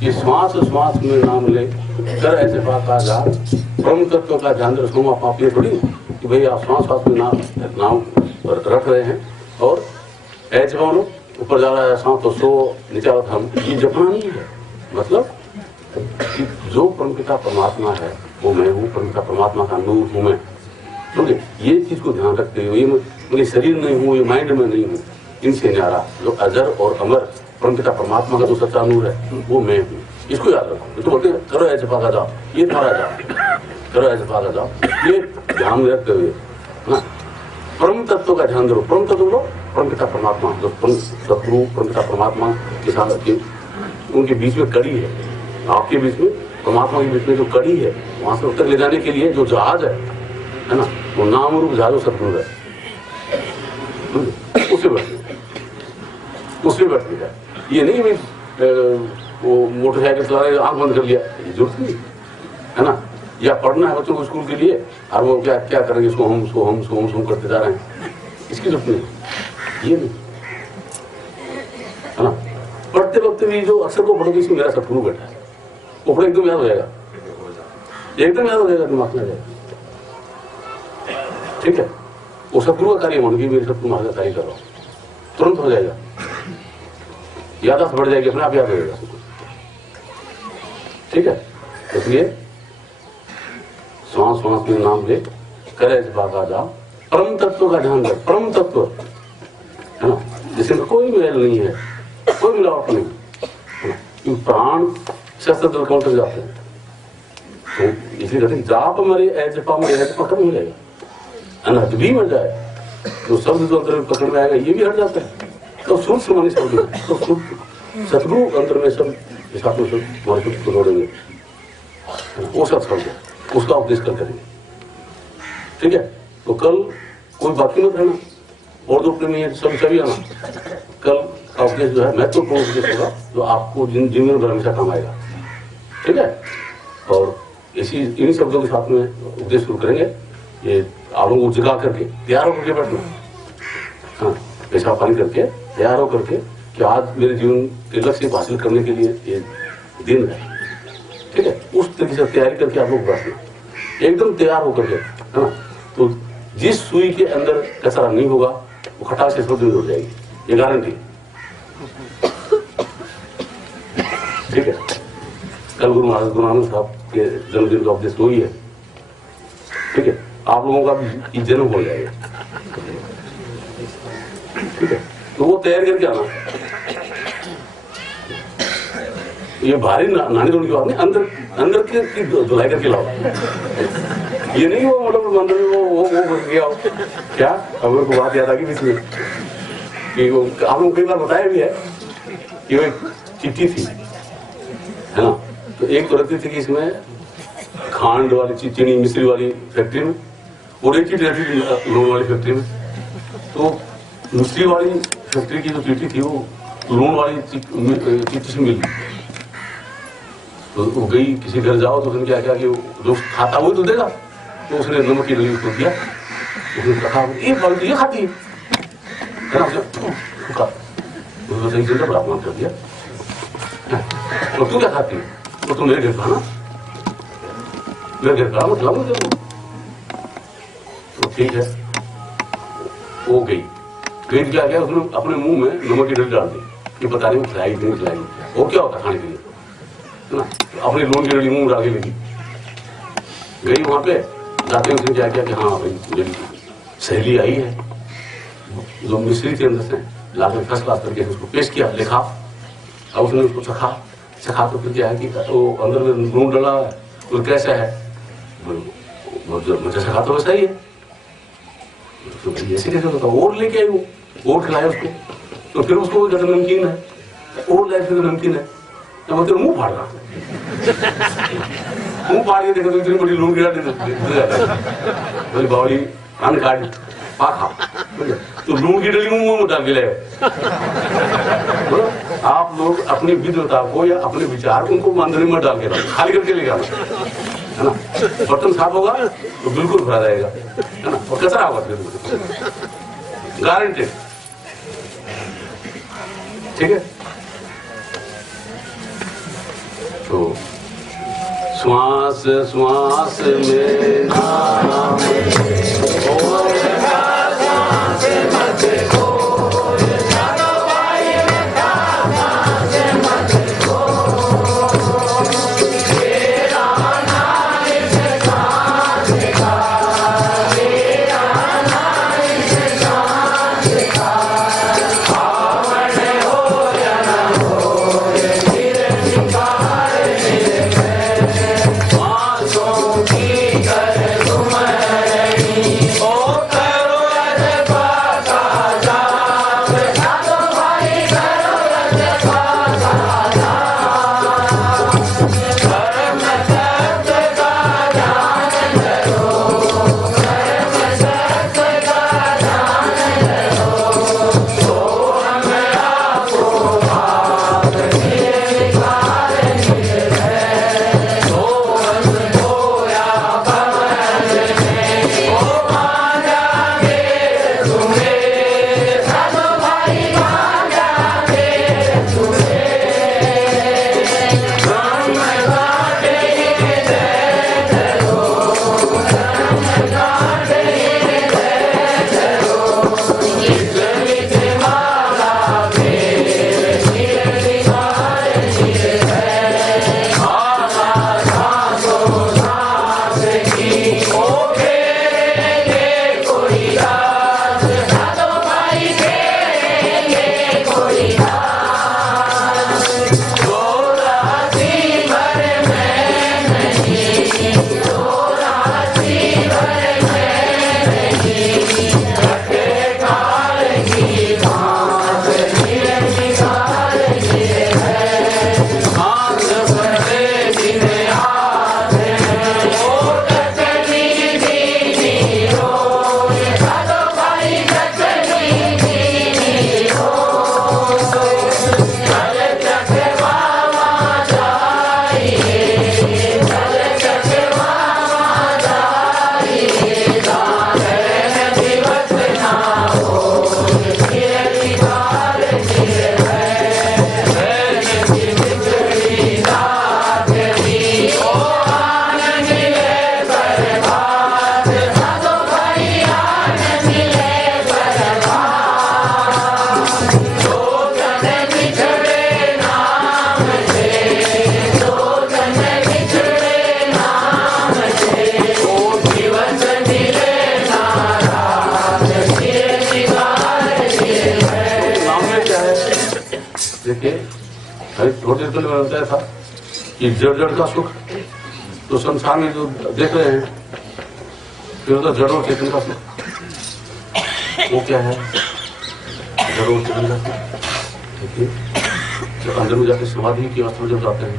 ये श्वास श्वास में नाम ले कर ऐसे बात आ जा, परम तत्व का ध्यान रखो। आप ये थोड़ी कि भाई आप श्वास श्वास में नाम रख रहे हैं और ऐसे मानो ऊपर जा रहा है सांस तो सो नीचे आता हम, ये जपना नहीं है। मतलब कि जो परमपिता परमात्मा है वो मैं हूँ, परमपिता परमात्मा का नूर हूँ मैं। समझे? ये चीज को ध्यान रखते हुए मैं शरीर नहीं हूँ, ये माइंड में नहीं हूँ, इनसे न्यारा जो अजर और अमर परमपिता परमात्मा का जो सच्चा नूर है वो मैं हूँ। इसको याद रखो। तो बोलते करो ऐसे भागा जाओ, ये मारा जाओ, करो ऐसे भागा जाओ, ये ध्यान में रखते हुए ना परम तत्व का ध्यान दो। परम तत्व बोलो परमपिता परमात्मा, जो सतगुरु परमपिता परमात्मा के साथ उनके बीच में कड़ी है, आपके बीच में परमात्मा के बीच में जो कड़ी है, वहां से उत्तर ले जाने के लिए जो जहाज है ना, वो नाम रूप जहाज सतगुरु है। उससे बैठने का ये नहीं भाई वो मोटरसाइकिल चला रहे आंख बंद कर लिया, ये जरूरत नहीं है ना। या पढ़ना है बच्चों को स्कूल के लिए और वो क्या क्या करेंगे, इसको हम करते जा रहे हैं, इसकी जरूरत नहीं, ये नहीं है ना। पढ़ते वक्त भी जो अक्षर को पढ़ोगे इसमें मेरा सतगुरु बैठा है, वो पढ़े एकदम याद हो जाएगा, एकदम याद हो जाएगा, दिमाग में आ जाएगा। ठीक है, वो सतगुरु का कार्य मानोगे, मेरे सतगुरु महाराज का कार्य कर रहा हूँ, तुरंत हो जाएगा, यादाश्त बढ़ जाएगी, अपने आप याद हो जाएगा। ठीक है, इसलिए श्वास श्वास में नाम ले करे भागा जा, परम तत्व का ध्यान रख। परम तत्व है ना, जिसमें कोई मेल नहीं है, कोई मिलावट नहीं है, क्योंकि प्राण शस्त्र दल काउंटर जाते हैं। तो इसलिए कहते हैं जाप मरे ऐजपा मरे, ऐजपा कम हो जाएगा, अनहत भी मर जाए तो शब्द जो अंतर पकड़ में आएगा ये भी हट जाता है। तो सूक्ष्म मानी शब्द तो सतगुरु अंतर में सब हिसाब में सब हमारे को जोड़ेंगे, वो सब शब्द है, उसका उपदेश कर करेंगे। ठीक है, तो कल कोई बाकी मत रहना, और दो प्रेमी है सब सभी आना। कल का उपदेश जो है महत्वपूर्ण उपदेश होगा, जो आपको जीवन भर हमेशा काम आएगा। ठीक है, और इसी इन्हीं शब्दों के साथ में उपदेश शुरू करेंगे। ये आप लोगों को जगा करके तैयार होकर बैठना, हाँ, पेशाब पानी करके तैयार होकर के कि आज मेरे जीवन के लक्ष्य को हासिल करने के लिए ये दिन है। ठीक है, उस तरीके से तैयारी करके आप लोग बैठना, एकदम तैयार होकर के, है ना। तो जिस सुई के अंदर कचरा नहीं होगा वो खटाक से सब दूर हो जाएगी, ये गारंटी। ठीक है, कल गुरु महाराज गुरु नानक साहब के जन्मदिन का उपदेश वही है। ठीक है, आप लोगों का भी जन्म हो जाएगा। ठीक है, तो वो तैयार करके आना। ये भारी नानी धोनी की बात नहीं, अंदर की धुलाई करके लाओ। ये नहीं वो मतलब मंदिर में वो बच गया हो क्या। अब मेरे को बात याद आ गई बीच में कि वो आप लोग कई बार बताया भी है कि वो एक चिट्ठी थी, है ना। तो एक तो रहती थी कि इसमें खांड वाली चीनी मिश्री वाली फैक्ट्री में, और एक चिट्ठी रहती थी लोन वाली फैक्ट्री में। तो मिश्री वाली फैक्ट्री की जो चिट्ठी थी वो लोन वाली चिट्ठी से मिली। तो वो गई किसी घर जाओ तो उसने क्या किया कि जो खाता वही तो देगा, तो उसने नमक की डली उसको दिया, उसने कहा ये खाती है ना, उसने सही से बड़ा अपमान कर दिया। तो तू क्या खाती है, तो तुम मेरे घर का ना, मेरे घर का मतलब मुझे। तो ठीक है, वो गई क्या किया उसने अपने मुंह में नमक की डली डाल दी कि पता नहीं खिलाई नहीं खिलाई, और क्या होता खाने के लिए ना। अपने लोन की डली मुंह डाल के लगी, गई वहां पे जाते उसने क्या किया कि हाँ भाई मेरी सहेली आई है, जो मिस्री के अंदर से लाकर फर्स्ट क्लास करके उसको पेश किया, लिखा। अब उसने उसको चखा तो फिर क्या है कि वो अंदर में नून डला है, तो कैसा है, मुझे चखा तो वैसा ही है। तो ऐसे कैसे होता, और लेके आई वो, और खिलाया उसको, तो फिर उसको नमकीन है, और लाइफ में नमकीन है, तो मतलब मुंह फाड़ रहा, मुंह फाड़ के देखो तो इतनी बड़ी लून गिरा दे बावली अन्न काट पाखा, तो लून की डली मुंह में डाल के लाए। आप लोग अपनी विद्वता को या अपने विचार उनको मंदिर में डाल के लाओ, खाली करके लेगा, है ना। बर्तन साफ होगा तो बिल्कुल भरा जाएगा, है ना, और कचरा होगा गारंटेड। ठीक है, श्वास श्वास में नाम देखिए थोड़ी देर पहले मैं बताया था कि जड़ जड़ का सुख तो संसार में जो देख रहे हैं फिर तो जड़ और चेतन का सुख वो क्या है? जड़ और चेतन का सुख देखिए जब अंदर में जाके समाधि की अवस्था में जब जाते हैं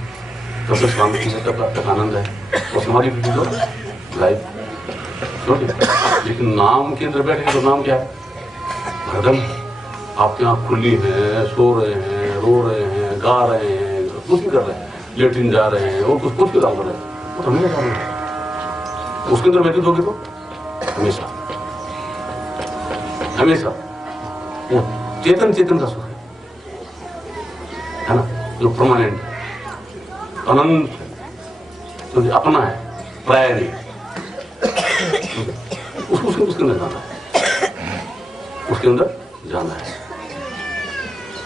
तब तो शांति है, तब आनंद है और समाधि की जो लाइफ लेकिन नाम के अंदर बैठे तो नाम क्या है? हरदम आपकी आँख खुली है, सो रहे हैं, रो रहे हैं, गा रहे हैं, कुछ भी कर रहे हैं, लेटिन जा रहे हैं और कुछ भी काम कर रहे हैं, वो तो हमेशा जा रहे हैं। उसके अंदर व्यतीत होगी तो हमेशा हमेशा वो चेतन चेतन का सुख है ना, जो परमानेंट अनंत तो अपना है, प्राय नहीं उसके अंदर जाना है, उसके अंदर जाना है।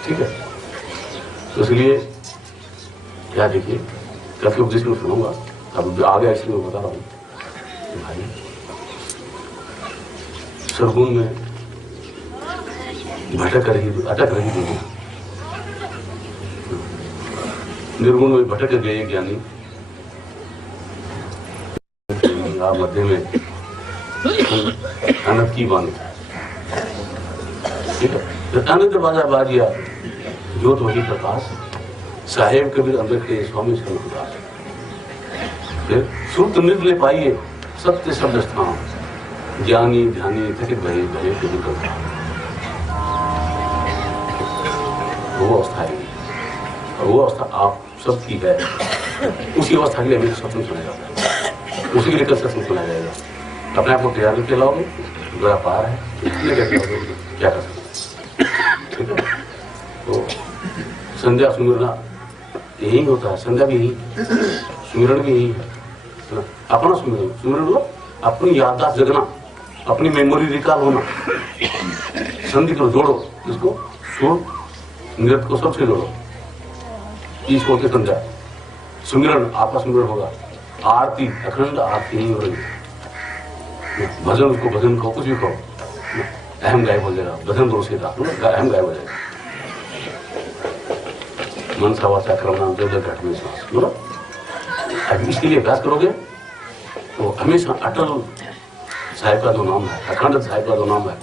ठीक है, तो इसलिए क्या देखिए कल के उपदेश में सुनूंगा, अब आगे इसलिए मैं बता रहा हूँ भाई सरगुण में अटक रही दुनिया, निर्गुण में भटक गए ज्ञानी, मध्य में अनंत की बानी। ठीक है, अनंत बाजा बाजिया ज्योत वही प्रकाश, साहेब कबीर अंदर के स्वामी दास। फिर सुत निर्ले पाइए सत्य शब्द स्थान, ज्ञानी ध्यानी थकित भये भये कबीर का वो अवस्था है, और वो अवस्था आप सबकी है। उसी अवस्था के लिए हमें सत्संग सुना जाता है, उसी के लिए कल सत्संग सुना जाएगा। अपने आप को तैयार करके लाओगे, बड़ा पार है, क्या कर सकते। ठीक है, तो संध्या सुमिरना यही होता है, संध्या भी यही, सुमिरन भी यही है। है ना? अपना सुमिरन, सुमिरन मतलब अपनी याददाश्त जगना, अपनी मेमोरी रिकॉल होना। संधि को जोड़ो, इसको सुर नृत्य को सबसे जोड़ो, ईश होते संध्या सुमिरन, आपका सुमिरन होगा। आरती, अखंड आरती ही हो रही है। भजन, उसको भजन कहो, कुछ भी कहो, अहम गायब हो जाएगा। भजन दोष के साथ अहम गायब हो जाएगा। मन सा वाचा कर्म नाम जो घट में श्वास, मतलब अब इसके लिए अभ्यास करोगे तो हमेशा अटल साहिब का जो नाम है, अखंड साहिब का जो नाम है,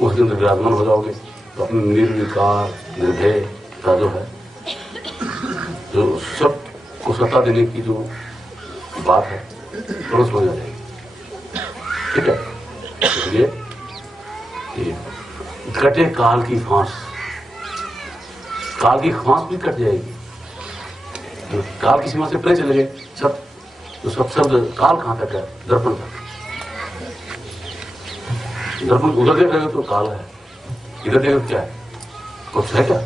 उसके अंदर विराजमान हो जाओगे तो अपने निर्विकार निर्भय का जो है, जो सब को सत्ता देने की जो बात है, थोड़ा समझ आ जाएगी। ठीक है, इसलिए कटे काल की फांस, काल की फांस भी कट जाएगी। काल की सीमा से परे चले गए सब, तो सब शब्द काल कहां तक है? दर्पण तक। दर्पण उधर देख रहे हो तो काल है, इधर देखो क्या है? कुछ है क्या?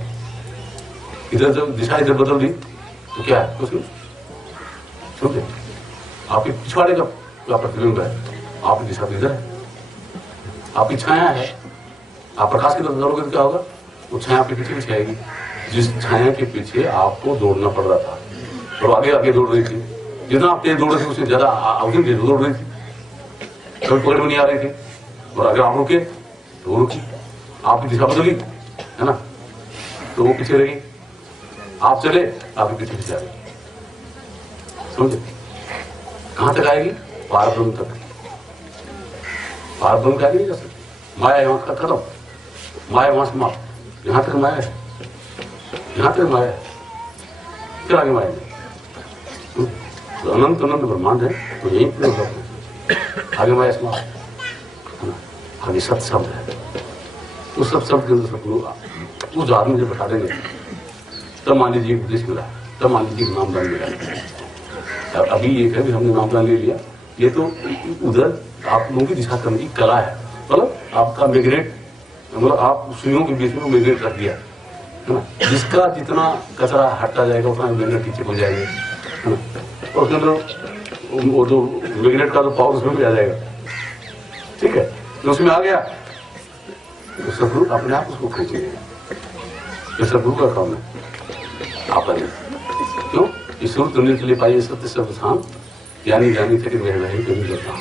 इधर जब दिशा इधर बदल दी तो क्या है? कुछ नहीं। समझे? आपके पिछवाड़े का प्रतिबिंब है, आपकी दिशा इधर है, आपकी छाया है। आप प्रकाश की तरफ दौड़ोगे तो क्या होगा? वो छाया आपके पीछे पीछे आएगी। जिस छाया के पीछे आपको दौड़ना पड़ रहा था और आगे आगे दौड़ रही थी, जितना आप तेज दौड़ रहे थे उससे ज्यादा अवधि तेज दौड़ रही थी, कभी पकड़ में नहीं आ रही थी। और अगर आप रुके तो वो रुकी, आपकी दिशा बदली, है ना, तो वो पीछे रही। आप चले, आपके पीछे पीछे आ रही। समझे? कहां तक आएगी? पारब्रह्म तक। पारब्रह्म क्या नहीं जा सकती। माया यहाँ का खत्म, माया वहां समाप्त। यहां तक माया है, यहां तक माया है, फिर आगे माया नहीं। तो अनंत अनंत ब्रह्मांड है, तो यही पूरे ब्रह्म, आगे माया समाप्त। आगे सत शब्द है, उस सत शब्द के अंदर सब लोग उस आदमी जब बता देंगे तब मान लीजिए उपदेश मिला, तब मान लीजिए नामदान मिला। अभी ये है भी हमने नामदान ले लिया, ये तो उधर आप लोगों की दिशा करने की कला है। मतलब आपका मैग्नेट, मतलब आप सुइयों के बीच में मैग्नेट रख दिया, है ना, जिसका जितना कचरा हटा जाएगा उतना मैग्नेट पीछे हो जाएंगे, है ना, और उसके अंदर वो जो मैग्नेट का जो पावर उसमें भी आ जाएगा। ठीक है, तो उसमें आ गया तो सदगुरु अपने आप उसको खींचेंगे। ये सदगुरु का काम है। आप क्यों ईश्वर दुनिया के लिए पाइए सत्य सब स्थान, यानी जानी थे कि वह वही कभी करता हूं।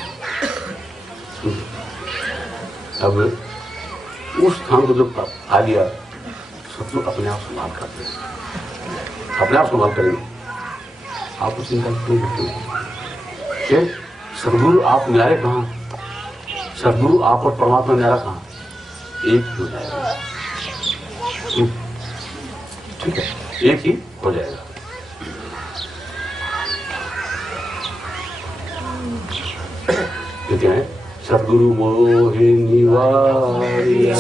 अब उस स्थान को जब आ गया, सदगुरु अपने आप संभाल करते हैं, अपने आप संभाल करेंगे। आपको चिंता क्यों करते हैं? सदगुरु आप न्यारे कहाँ? सदगुरु आप और परमात्मा न्यारा कहाँ? एक हो जाएगा। ठीक है, एक ही हो जाएगा। कहते हैं सदगुरु मोहे निवारिया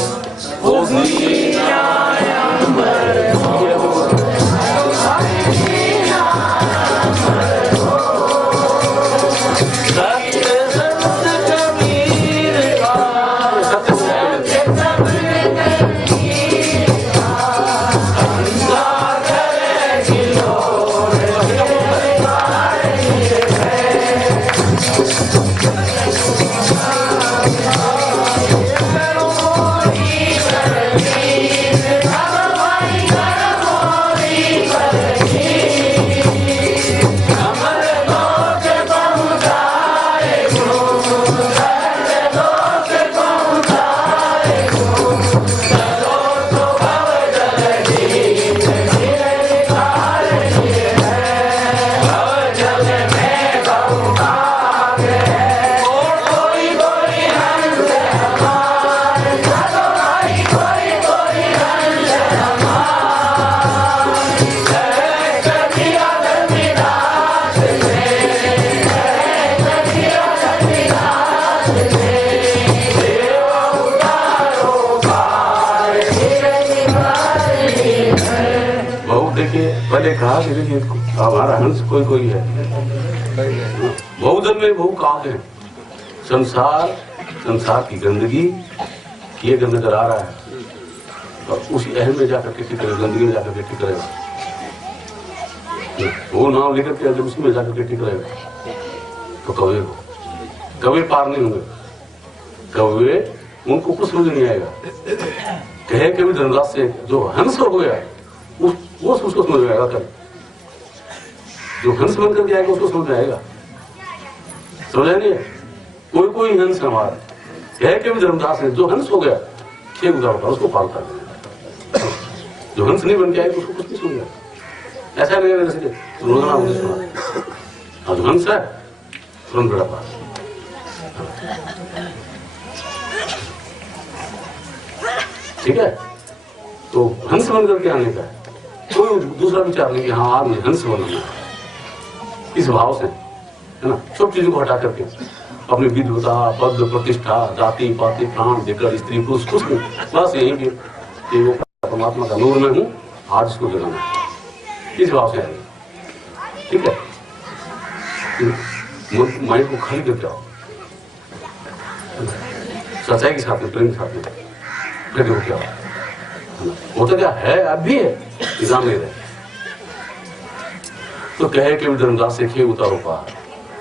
पहले कहा कि देखिए हमारा हंस कोई कोई है, बहुजन में बहु काल है। संसार की गंदगी ये नजर आ रहा है और उसी अहम में जाकर के ठीक करेगा, गंदगी में जाकर के ठीक करेगा। वो नाम लेकर के जब उसमें जाकर के ठीक करेगा तो कौवे को, कौवे पार नहीं होंगे। कौवे उनको कुछ समझ नहीं आएगा। कहे कभी धर्मदास से जो हंस हो गया वो उसको समझ में आएगा। कल जो हंस बन करके आएगा उसको समझ में आएगा। समझ नहीं है? कोई कोई हंस हमारा कहे कभी धर्मदास ने जो हंस हो गया छह उदार होता उसको पालता है। जो हंस नहीं बन के आएगा उसको कुछ नहीं सुन गया। ऐसा नहीं है जैसे रोजाना मुझे सुना जो हंस है तुरंत बेड़ा पार। ठीक है, तो हंस बन करके आने का कोई दूसरा विचार नहीं कि हाँ आज मुझे हंस बनना है। इस भाव से है ना, सब चीजों को हटा करके अपनी विद्वता, पद, प्रतिष्ठा, जाति पाति, प्राण देकर स्त्री पुरुष कुछ नहीं, बस यही कि वो परमात्मा का नूर में हूँ, आज इसको जगाना है। इस भाव से आएंगे। ठीक है, माइंड को खाली करके आओ, सच्चाई के साथ में, प्रेम के साथ में, फिर देखो क्या होता। क्या है अब भी है, निजाम नहीं रहे। तो कहे कि धर्मदास से खे उतारो पार।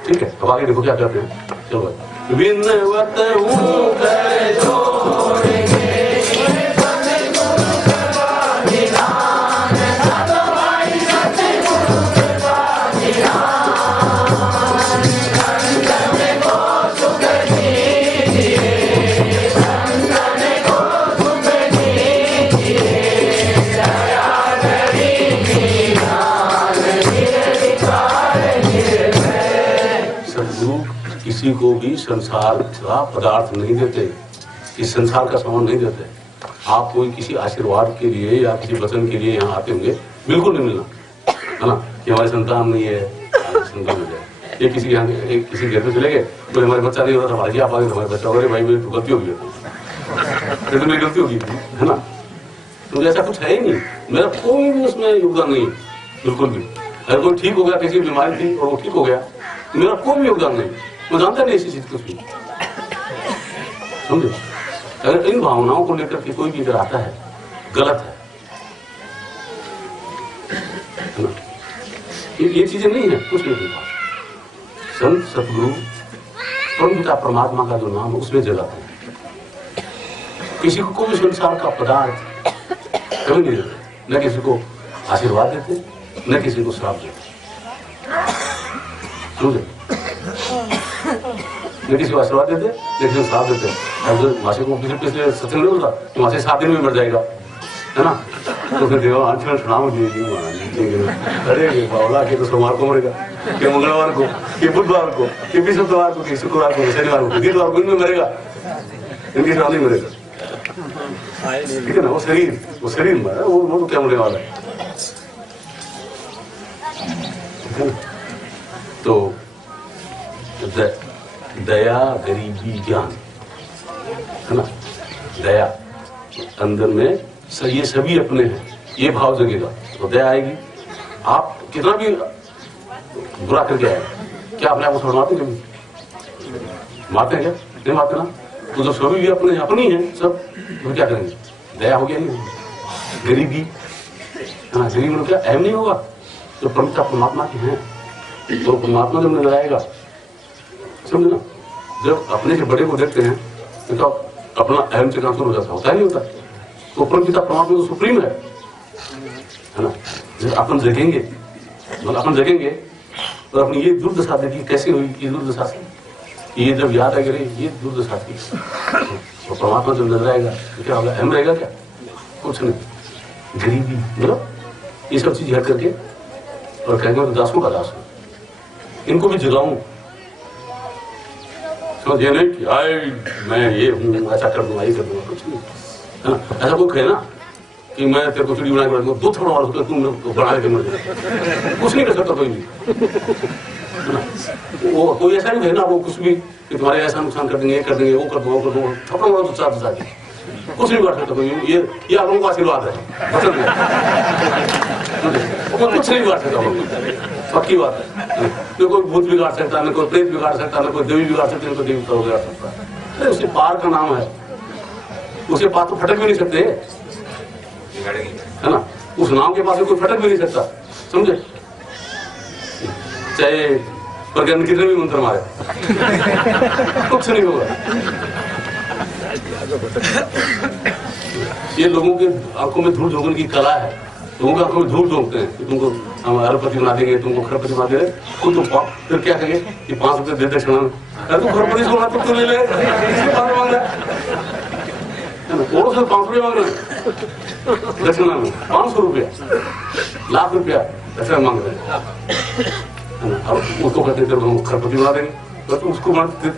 ठीक है, अब आगे देखो क्या कहते हैं। चलो विनवत हूँ कर छोड़ेंगे किसी को भी संसार का पदार्थ नहीं देते, इस संसार का सामान नहीं देते। आप कोई किसी आशीर्वाद के लिए या किसी वचन के लिए यहाँ आते होंगे, बिल्कुल नहीं मिलना है ना कि हमारी संतान नहीं है, संतान हो जाए। ये किसी यहाँ किसी घर में चले गए तो हमारे बच्चा नहीं होता था, भाई आप आगे हमारे बच्चा, अरे भाई मेरी तो गलती होगी, तो मेरी गलती होगी है ना। तो ऐसा कुछ है ही नहीं, मेरा कोई भी उसमें योगदान नहीं, बिल्कुल भी। अगर कोई ठीक हो गया, किसी की बीमारी थी और वो ठीक हो गया, मेरा कोई भी योगदान नहीं, मैं जानता नहीं ऐसी चीज कुछ भी। समझो, अगर इन भावनाओं को लेकर के कोई भी अगर आता है, गलत है ना, ये चीजें नहीं है, कुछ नहीं है। संत सतगुरु परमपिता परमात्मा का जो नाम है उसमें जगाते हैं। किसी को कोई संसार का पदार्थ कभी नहीं देते, न किसी को आशीर्वाद देते, न किसी को श्राप देते। समझे, न किसी को आशीर्वाद देते, न किसी को श्राप देते। अब मासे को पिछले सत्संग नहीं होता तो मासे 7 दिन में मर जाएगा, है ना। तो फिर देवा आंचल सुनाओ अरे बावला के तो सोमवार को मरेगा, कि मंगलवार को, कि बुधवार को, कि बृहस्पतिवार को, कि शुक्रवार को, शनिवार को, वीरवार को इनमें मरेगा, इनके साथ नहीं मरेगा। ठीक है ना, वो शरीर मरा, वो तो क्या मरने वाला है। तो दया, गरीबी, ज्ञान, है ना। दया अंदर में ये सभी अपने हैं, ये भाव जगेगा तो दया आएगी। आप कितना भी बुरा करके आए, क्या अपने आप को छोड़ मारते कभी? मारते हैं क्या? नहीं मारते ना। तो जो सभी भी अपने अपनी है सब, तो क्या करेंगे? दया हो गया नहीं। गरीबी, हाँ, गरीब मतलब क्या अहम नहीं होगा, तो परमपिता परमात्मा के हैं, तो परमात्मा जब नजर आएगा, समझे ना। जब अपने से बड़े को देखते हैं तो अपना अहम से ट्रांसफर हो जाता, होता ही नहीं होता। तो परमपिता परमात्मा तो सुप्रीम है ना। जब अपन जगेंगे, मतलब अपन जगेंगे तो अपनी ये दुर्दशा देखिए कैसे हुई, ये दुर्दशा से ये जब याद आएगा ये दुर्दशा थी, तो परमात्मा जब नजर आएगा तो क्या होगा? अहम रहेगा क्या? कुछ नहीं। गरीबी मतलब ये सब चीज हट करके और कहेंगे तो दासों का दास हो, इनको भी जगाऊं। समझ ये नहीं कि आए मैं ये हूँ, ऐसा कर दूंगा, ये कर दूंगा, कुछ नहीं, है ना। ऐसा कोई कहे ना कि मैं तेरे को चिड़ी बना के दो थोड़ा और तुम बना के मर जाए, कुछ नहीं कर सकता कोई भी, है ना। वो कोई ऐसा नहीं है ना, वो कुछ भी कि तुम्हारे ऐसा नुकसान कर देंगे, कर देंगे, वो कर दूंगा, वो कर दूंगा, थप्पड़ मारो तो चार साथ कुछ नहीं कर सकता कोई। ये आप लोगों का आशीर्वाद है, कुछ नहीं बिगाड़ सकता, पक्की बात है। न कोई भूत बिगाड़ सकता, न कोई प्रेत बिगाड़ सकता, न कोई देवी बिगाड़ सकती, न कोई देवी बिगाड़ सकता। अरे उसके पार का नाम है, उसके पास तो फटक भी नहीं सकते, है ना। उस नाम के पास कोई फटक भी नहीं सकता, समझे। चाहे पर क्या कितने भी मंत्र मारे कुछ नहीं होगा। ये लोगों के आंखों में धूल झोंकने की कला है। लोगों के आंखों में धूल झोंकते हैं कि तुमको हम अरबपति बना देंगे, तुमको खरबपति बना देंगे, खुद तुम फिर क्या कहेंगे कि 5 रुपए दे दक्षिणा में। अरे तू खरबपति सोना तो ले ले, 5 मांग रहा है, और सिर्फ 5 रुपये मांग रहे हैं दक्षिणा में, 500 रुपया, लाख रुपया दक्षिणा मांग रहे हैं। अब उसको कहते हैं हम खरबपति बना देंगे, तो तू उसको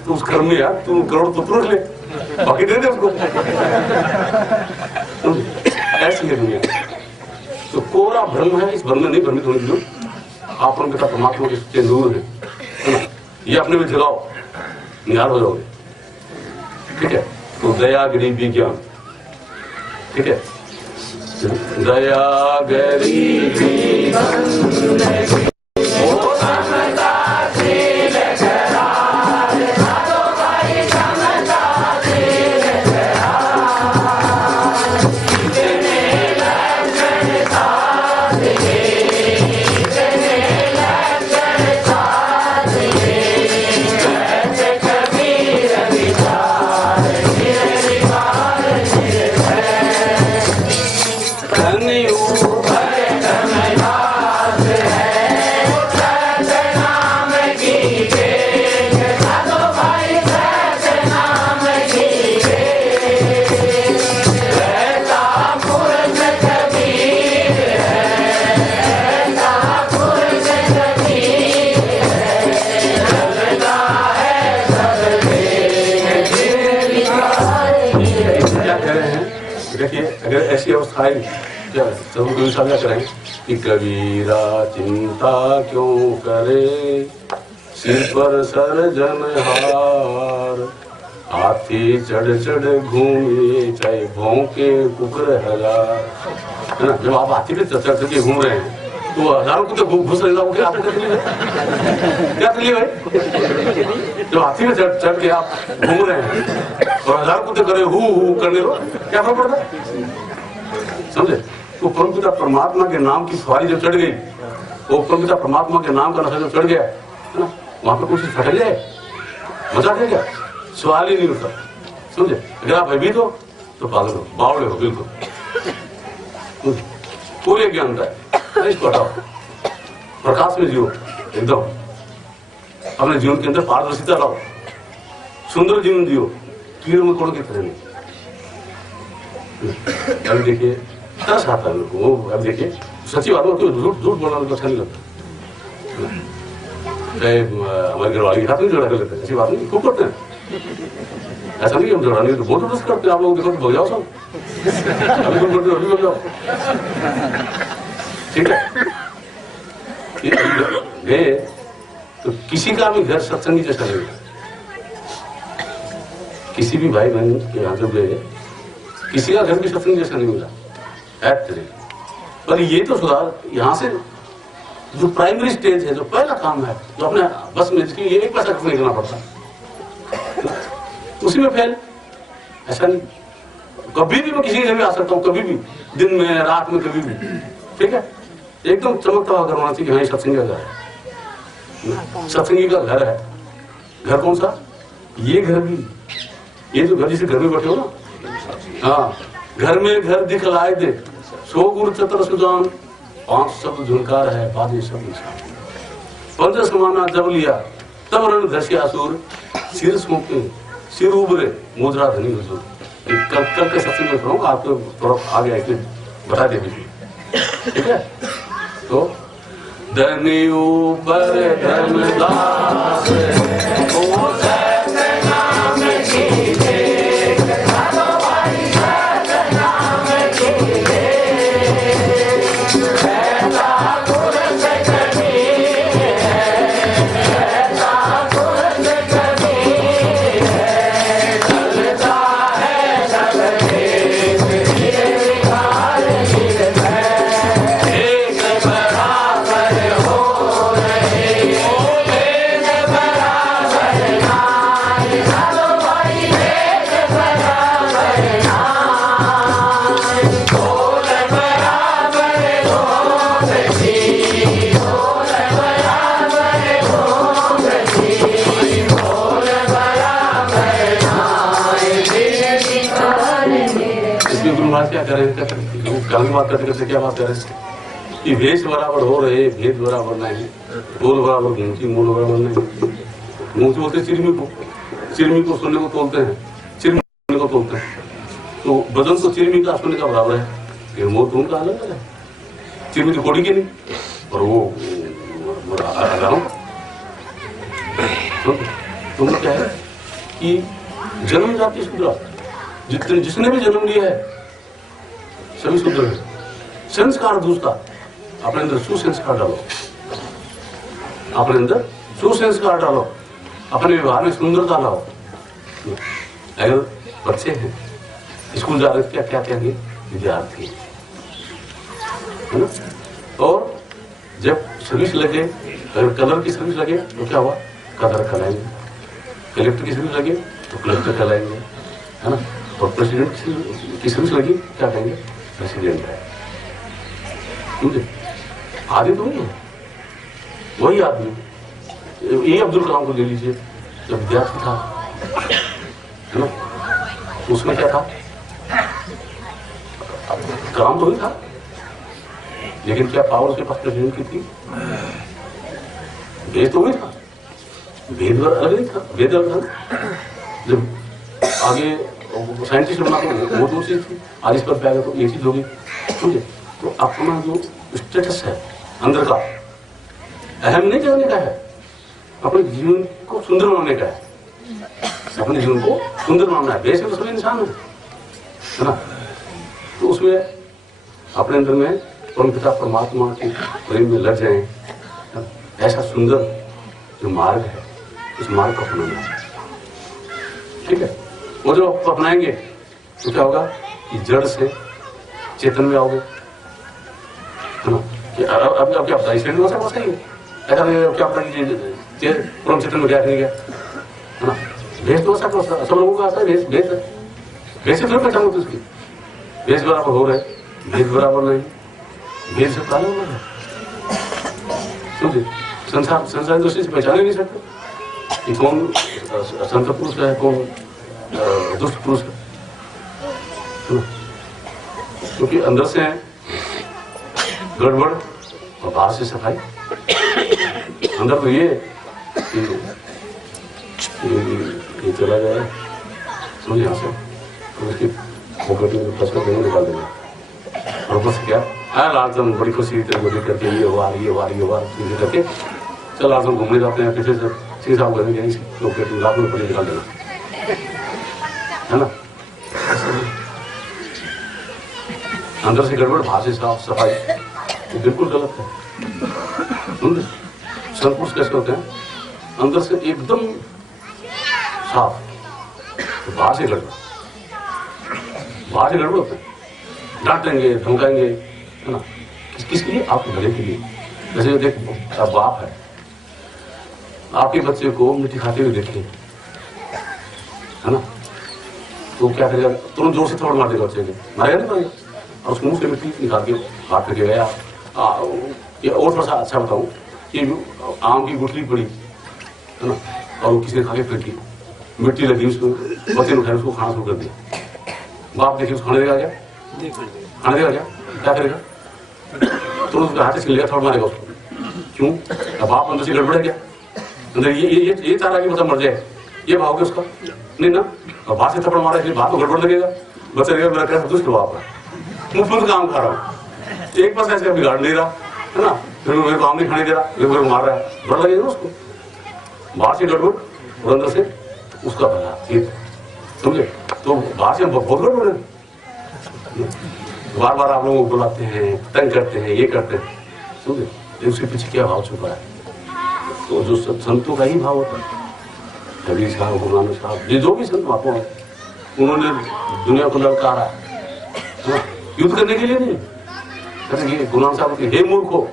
तो उस कर्म में यार तू करोड़ तो रख ले, बाकी दे दे उसको। ऐसी है दुनिया। तो कोरा भ्रम है, इस भ्रम में नहीं भ्रमित होने दो। आप पिता परमात्मा के सच्चे नूर है, ये अपने में जलाओ, निहार हो जाओगे। ठीक है, तो दया गरीबी ज्ञान, ठीक है, दया गरीबी ऐसी अवस्थाएं साझा करें कि कबीरा चिंता क्यों करे, सिर पर सर हार, हाथी चढ़ चढ़ घूमे चाहे भौंके कुकर हजार। है ना, जब आप हाथी पे चढ़ के घूम रहे हैं तो हजारों को तो घुस रहे होंगे, आपको क्या तकलीफ है? जब हाथी पे चढ़ के आप घूम रहे हैं और हजारों को तो करे हु करने लो, क्या फर्क पड़ता है? समझे? वो परमपिता परमात्मा के नाम की सवारी जब चढ़ गई, वो परमपिता परमात्मा के नाम का नशा जब चढ़ गया, है ना, वहां पर कुछ फटक जाए, मजा है क्या? सवाल ही नहीं उठता। समझे? अगर आप भयभीत हो तो पागल हो, बावड़े हो, बिल्कुल पूरे ज्ञान है। इसको हटाओ, प्रकाश में जियो, एकदम अपने जीवन के अंदर पारदर्शिता लाओ, सुंदर जीवन जियो, कीड़ों में कोड़ के तरह नहीं। अभी देखिए तरस आता है मेरे को, अब देखिए सच्ची बात हो तो झूठ बोलना तो अच्छा नहीं लगता। हमारे घर वाले के साथ नहीं जोड़ा कर लेते, ऐसी बात नहीं, खूब करते हैं, ऐसा नहीं हम जोड़ा नहीं तो बहुत उदस करते हैं। आप लोग देखो तो बजाओ सब, अभी तुम करते हो अभी बजाओ, ठीक है। गए तो किसी का भी घर सत्संगी जैसा नहीं, किसी भी भाई बहन के यहाँ जब गए किसी का घर भी सत्संग जैसा नहीं मिला पर ये तो सुधार यहाँ से जो प्राइमरी स्टेज है, जो पहला काम है, जो अपने बस में जिसके लिए 1 पैसा खर्च नहीं करना पड़ता, उसी में फैल। ऐसा नहीं, कभी भी मैं किसी के घर में आ सकता हूँ, कभी भी, दिन में रात में कभी भी, ठीक है। एकदम चमकता हुआ घर होना चाहिए, हाँ ये सत्संगी का घर है, सत्संगी का घर है। घर कौन सा? ये घर भी, ये जो घर जिसे घर में बैठे हो ना, हाँ, घर में घर दिखलाए दे, सो गुरु चतर सुजान, 5 शब्द झुनकार है, बाजे शब्द निशान, 15 समाना जब लिया तब रण धस्य असुर, सिर सौंपे सिर उबरे मुद्रा धनी हुजूर। कल के सत्संग में करूँगा, आपको थोड़ा आगे आके बता दे दीजिए, ठीक है। तो धनी ऊपर धनदास बराबर रहे हैं, क्या बात करते क्या बात कर रहे हैं कि भेष बराबर हो रहे, भेद बराबर नहीं, बोल बराबर घूमती, मूल बराबर नहीं। घूमती बोलते चिरमी को सुनने को तोलते हैं, चिरमी सुनने को तोलते हैं। तो वजन तो चिरमी का सुनने का बराबर है, लेकिन मोल तो उनका अलग है। चिरमी तो कोड़ी की नहीं, और वो तुम क्या है कि जन्म जाति शुद्र, जिसने भी जन्म लिया है सभी शुद्र है। संस्कार दूसरा, अपने अंदर सुसंस्कार डालो, अपने अंदर सुसंस्कार डालो, अपने व्यवहार में सुंदरता लाओ। अगर बच्चे हैं स्कूल जा रहे थे, क्या कहेंगे विद्यार्थी, है ना। और जब सर्विस लगे, अगर कलर की सर्विस लगे तो क्या हुआ, कलर कराएंगे। कलेक्टर की सर्विस लगे तो कलेक्टर कराएंगे, है ना। और प्रेसिडेंट की सर्विस लगी, क्या कहेंगे, प्रेसिडेंट है। समझे, आदमी तो नहीं है, वही आदमी। ये अब्दुल कलाम को ले लीजिए, जब विद्यार्थी था, है ना, उसमें क्या था, कलाम तो ही था, लेकिन क्या पावर उसके पास प्रेसिडेंट की थी? भेद तो वही था, भेद अलग नहीं था, भेद अलग था। जब आगे साइंटिस्ट बना तो वो दो चीज थी, आज इस पर पे आ गया तो ये चीज होगी। समझे, तो अपना जो स्टेटस है अंदर का, अहम नहीं करने का है, अपने जीवन को सुंदर बनाने का है, अपने जीवन को सुंदर बनाना है। वैसे तो सभी इंसान है ना। तो उसमें अपने अंदर में परमपिता परमात्मा के प्रेम में लग जाए, ऐसा सुंदर जो मार्ग है, उस मार्ग को अपनाना है। ठीक है, वो जो अपनाएंगे तो क्या होगा कि जड़ से चेतन में आओगे, है ना। अब क्या पता, इसलिए ऐसा सही है, ऐसा क्या पता कि परम चेतन में गया नहीं गया, है ना। भेष तो ऐसा सब लोगों का आता है, भेष से पहचान होती उसकी। भेष बराबर हो रहे, भेद बराबर नहीं, भेद से काला हुआ है। समझे, संसार दृष्टि से पहचान ही नहीं सकते कि कौन संत पुरुष है, कौन दुष्ट पुरुष है, क्योंकि अंदर से गड़बड़ और बाहर से सफाई। अंदर तो ये चला जाए, समझ यहाँ से, तो उसकी पॉकेट में फंस कर निकाल देंगे। और ऊपर से क्या, लाल तुम बड़ी खुशी करके ये हुआ करके चल आज हम घूमने जाते हैं, पीछे से सीधा करेंगे, पॉकेट में लाख रुपये निकाल देना, है ना। अंदर से गड़बड़, बाहर से साफ सफाई, तो बिल्कुल गलत है। संत पुरुष कैसे होते हैं, अंदर से एकदम साफ, तो बाहर से गड़बड़, होते हैं, डांटेंगे, धमकाएंगे, है ना। किसके लिए, आपके भले के लिए। जैसे देख, अब बाप है, आपके बच्चे को मिट्टी खाते हुए देखे, है ना, तो क्या करेगा, तुरंत जोर से थप्पड़ मार देगा बच्चे के, मारेगा नहीं मारेगा, और उसको मुंह से मिट्टी निकाल के हाथ करके गया। ये और थोड़ा सा अच्छा बताऊं कि आम की गुठली पड़ी, है ना, और वो किसी ने खा के फेंकी, मिट्टी लगी उसको, बच्चे ने उठाया, उसको खाना शुरू कर दिया। बाप देखिए उसको खाने देगा क्या, क्या करेगा, तो उसके हाथ से छीन लेगा, थप्पड़ मारेगा उसको। क्यों, अब बाप अंदर से गड़बड़ है क्या, अंदर ये चाह रहा कि मतलब मर जाए, ये भाव के उसका नहीं ना। और बात से थप्पड़ मारा, इसलिए बात को गड़बड़ लगेगा, बच्चा लगेगा मेरा क्या दुष्ट बाप है, मुफ्त काम खा रहा हूँ, एक पास ऐसे बिगाड़ नहीं रहा, है ना, फिर मेरे को आम नहीं खाने दे रहा, मेरे को मार रहा है, डर लगेगा उसको। बाहर से गड़बड़ और अंदर से उसका भला, समझे। तो बाहर से बहुत गड़बड़ है, बार बार आप लोगों को बुलाते हैं, तंग करते हैं, ये करते हैं, समझे। उसके पीछे क्या भाव छुपा है, तो जो संतों का ही भाव होता है। कबीर साहब, गुरु नानक साहब, जो भी संत महात्मा है, उन्होंने दुनिया को ललकारा, युद्ध करने के लिए नहीं। कहते गुरु नानक साहब के, हे मूर्खो,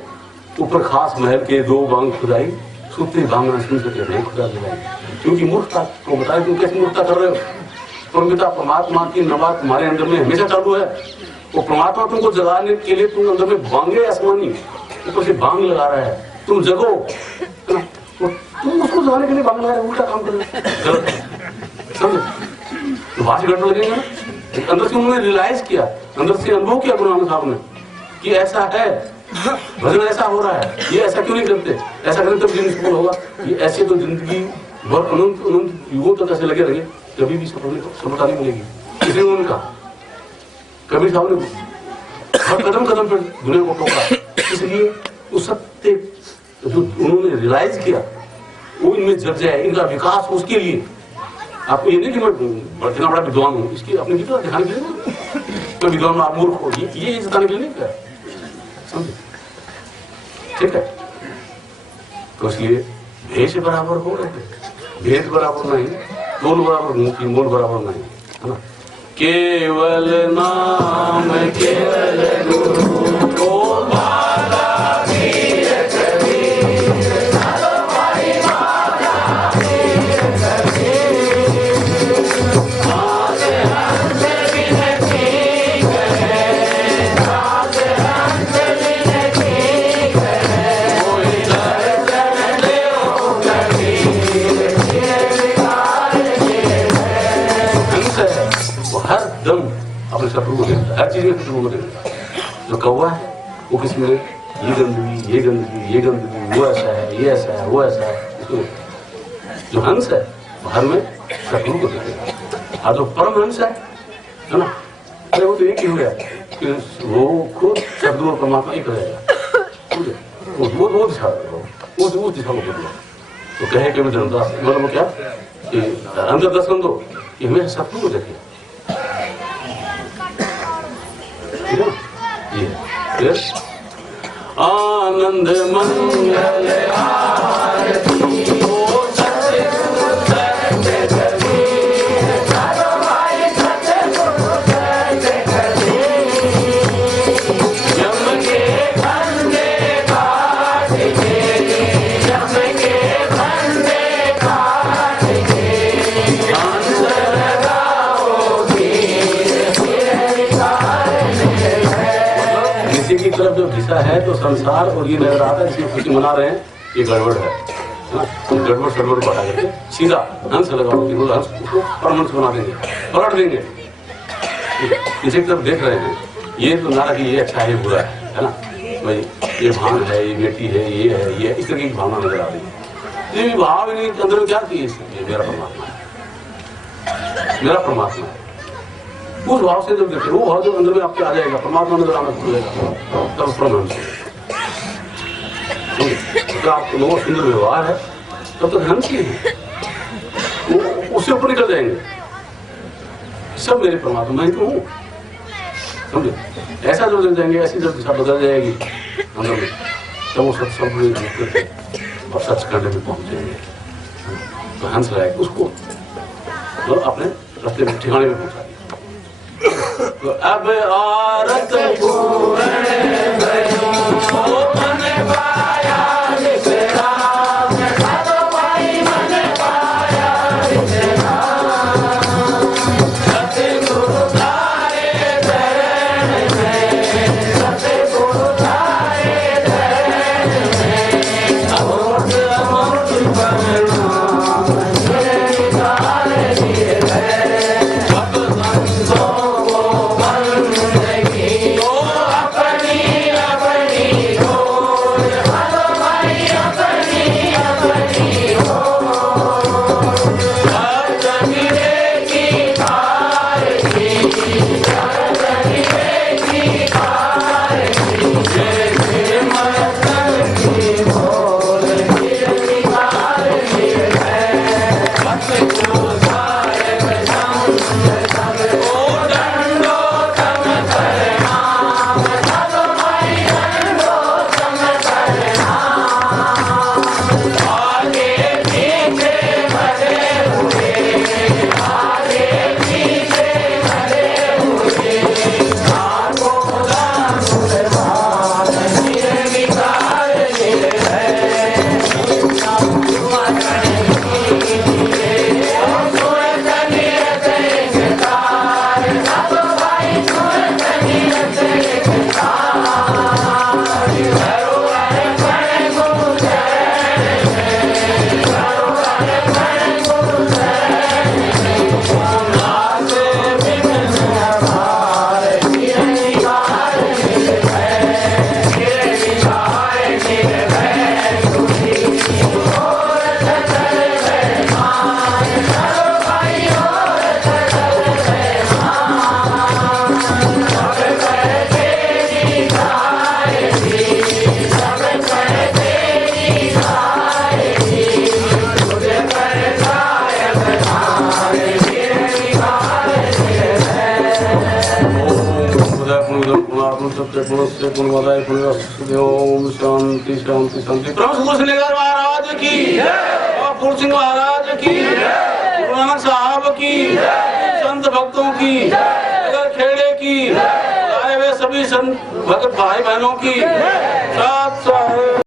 ऊपर खास महल के 2 बांग खुदाई, सुनते बांग न सुन सके, नहीं खुदा दिलाई। क्योंकि मूर्खता को बताए, तुम कैसे मूर्खता कर रहे हो। परमपिता परमात्मा की नवाज तुम्हारे अंदर में हमेशा चालू है। वो परमात्मा तुमको जगाने के लिए तुम अंदर में बांगे आसमानी ऊपर से बांग लगा रहा है, तुम जगो, तुम उसको जगाने के लिए बांग लगा रहे, उल्टा काम कर रहे, गलत है, समझे। तो बाहर से गड़बड़ लगेगा ना, अंदर से उन्होंने रियलाइज किया, अंदर से अनुभव किया गुरु नानक साहब ने कि ऐसा है, भजन ऐसा हो रहा है, ये ऐसा क्यों नहीं करते, ऐसा करें तब जीवन सफल होगा। ये ऐसे तो जिंदगी बहुत अनंत युगों तक ऐसे लगे रहे, कभी भी सफलता नहीं मिलेगी। इसलिए उन्होंने कहा, कबीर साहब ने हर कदम कदम पर दुनिया को टोका। इसलिए उस सत्य जो उन्होंने रियलाइज किया वो इनमें जग जाए, इनका विकास, उसके लिए आपको ये नहीं कि मैं इतना बड़ा विद्वान हूँ, इसकी अपनी विद्वान दिखाने के लिए, मैं विद्वान आप मूर्ख हो, ये जताने के लिए नहीं किया, समझे? ठीक है, तो इसलिए भेष बराबर हो रहे थे, भेद बराबर नहीं, तोल बराबर नहीं, मोल बराबर नहीं, है ना। केवल नाम केवल गुरु को शत्रु को देखता है, हर चीज में शत्रु को देखता है। जो कौवा है वो किसी में ये गंदगी, ये गंदगी, ये गंदगी, वो ऐसा है, ये ऐसा है, वो ऐसा है, इसको। जो हंस है वो हर में शत्रु को देखेगा, और जो परम हंस है ना, अरे वो तो एक ही हो गया कि वो खुद शत्रु और परमात्मा एक रहेगा, वो दिशा वो दिशा को बदलो। तो कहे कि धर्मदास मतलब क्या कि अंदर दर्शन दो कि हमें शत्रु को देखे, ये आनंद मंगल आरती ओ सत्य गुरु सत्य कबीर, चारों भाई सत्य गुरु सत्य कबीर, यम के फंदे काट के, यम के फंदे काट के, हंस लगाओ धीर धीरे किसी की तरफ जो दिशा है तो संसार और ये नजर आता है, जिसमें खुशी मना रहे हैं, ये गड़बड़ है ना। गड़बड़ सड़बड़ को हटा करके सीधा हंस लगाओ कि हंस उसको परमहंस बना देंगे, पलट देंगे। किसी की तरफ देख रहे हैं, ये तो ना कि ये अच्छा है बुरा है ना, भाई ये भान है, ये बेटी है, ये इस तरह की भावना नजर आ रही है। ये भाव नहीं अंदर में क्या की, ये मेरा परमात्मा है, मेरा परमात्मा है। उस भाव से जब देखे, वो भाव जब अंदर में आपके आ जाएगा, परमात्मा नजर आना खुलेगा, तब परमात्मा तो आप लोगों का सुंदर व्यवहार है, तब तक हंस ही है, उससे ऊपर निकल जाएंगे, सब मेरे परमात्मा, मैं ही तो हूँ, समझे? ऐसा जो जग जाएंगे, ऐसी जब दिशा बदल जाएगी अंदर में, तब वो सत्संग और सचखंड में पहुंच जाएंगे। तो हंस लायक उसको तो अपने रास्ते में ठिकाने में पहुंचा दिया। तो अब औरत पूर्ण गयो, मन पाया विश्राम, साधो भाई मन पाया विश्राम, सतगुरु तारे चरण में, सतगुरु तारे चरण में, अमृत अमृत परिणाम निराल दिए गए। अब संतों को बंदगी, तो अपने पुरुषस्य पुरुषस्य पुण्यमदाय पुण्यवस्तुते ओम शांति शांति शांति। प्रभु कुशलेश्वर महाराज की और फूल सिंह महाराज की, गुरु नानक साहब की, संत भक्तों की, नगर खेड़े की, आए हुए सभी संत भक्त भाई बहनों की साथ साथ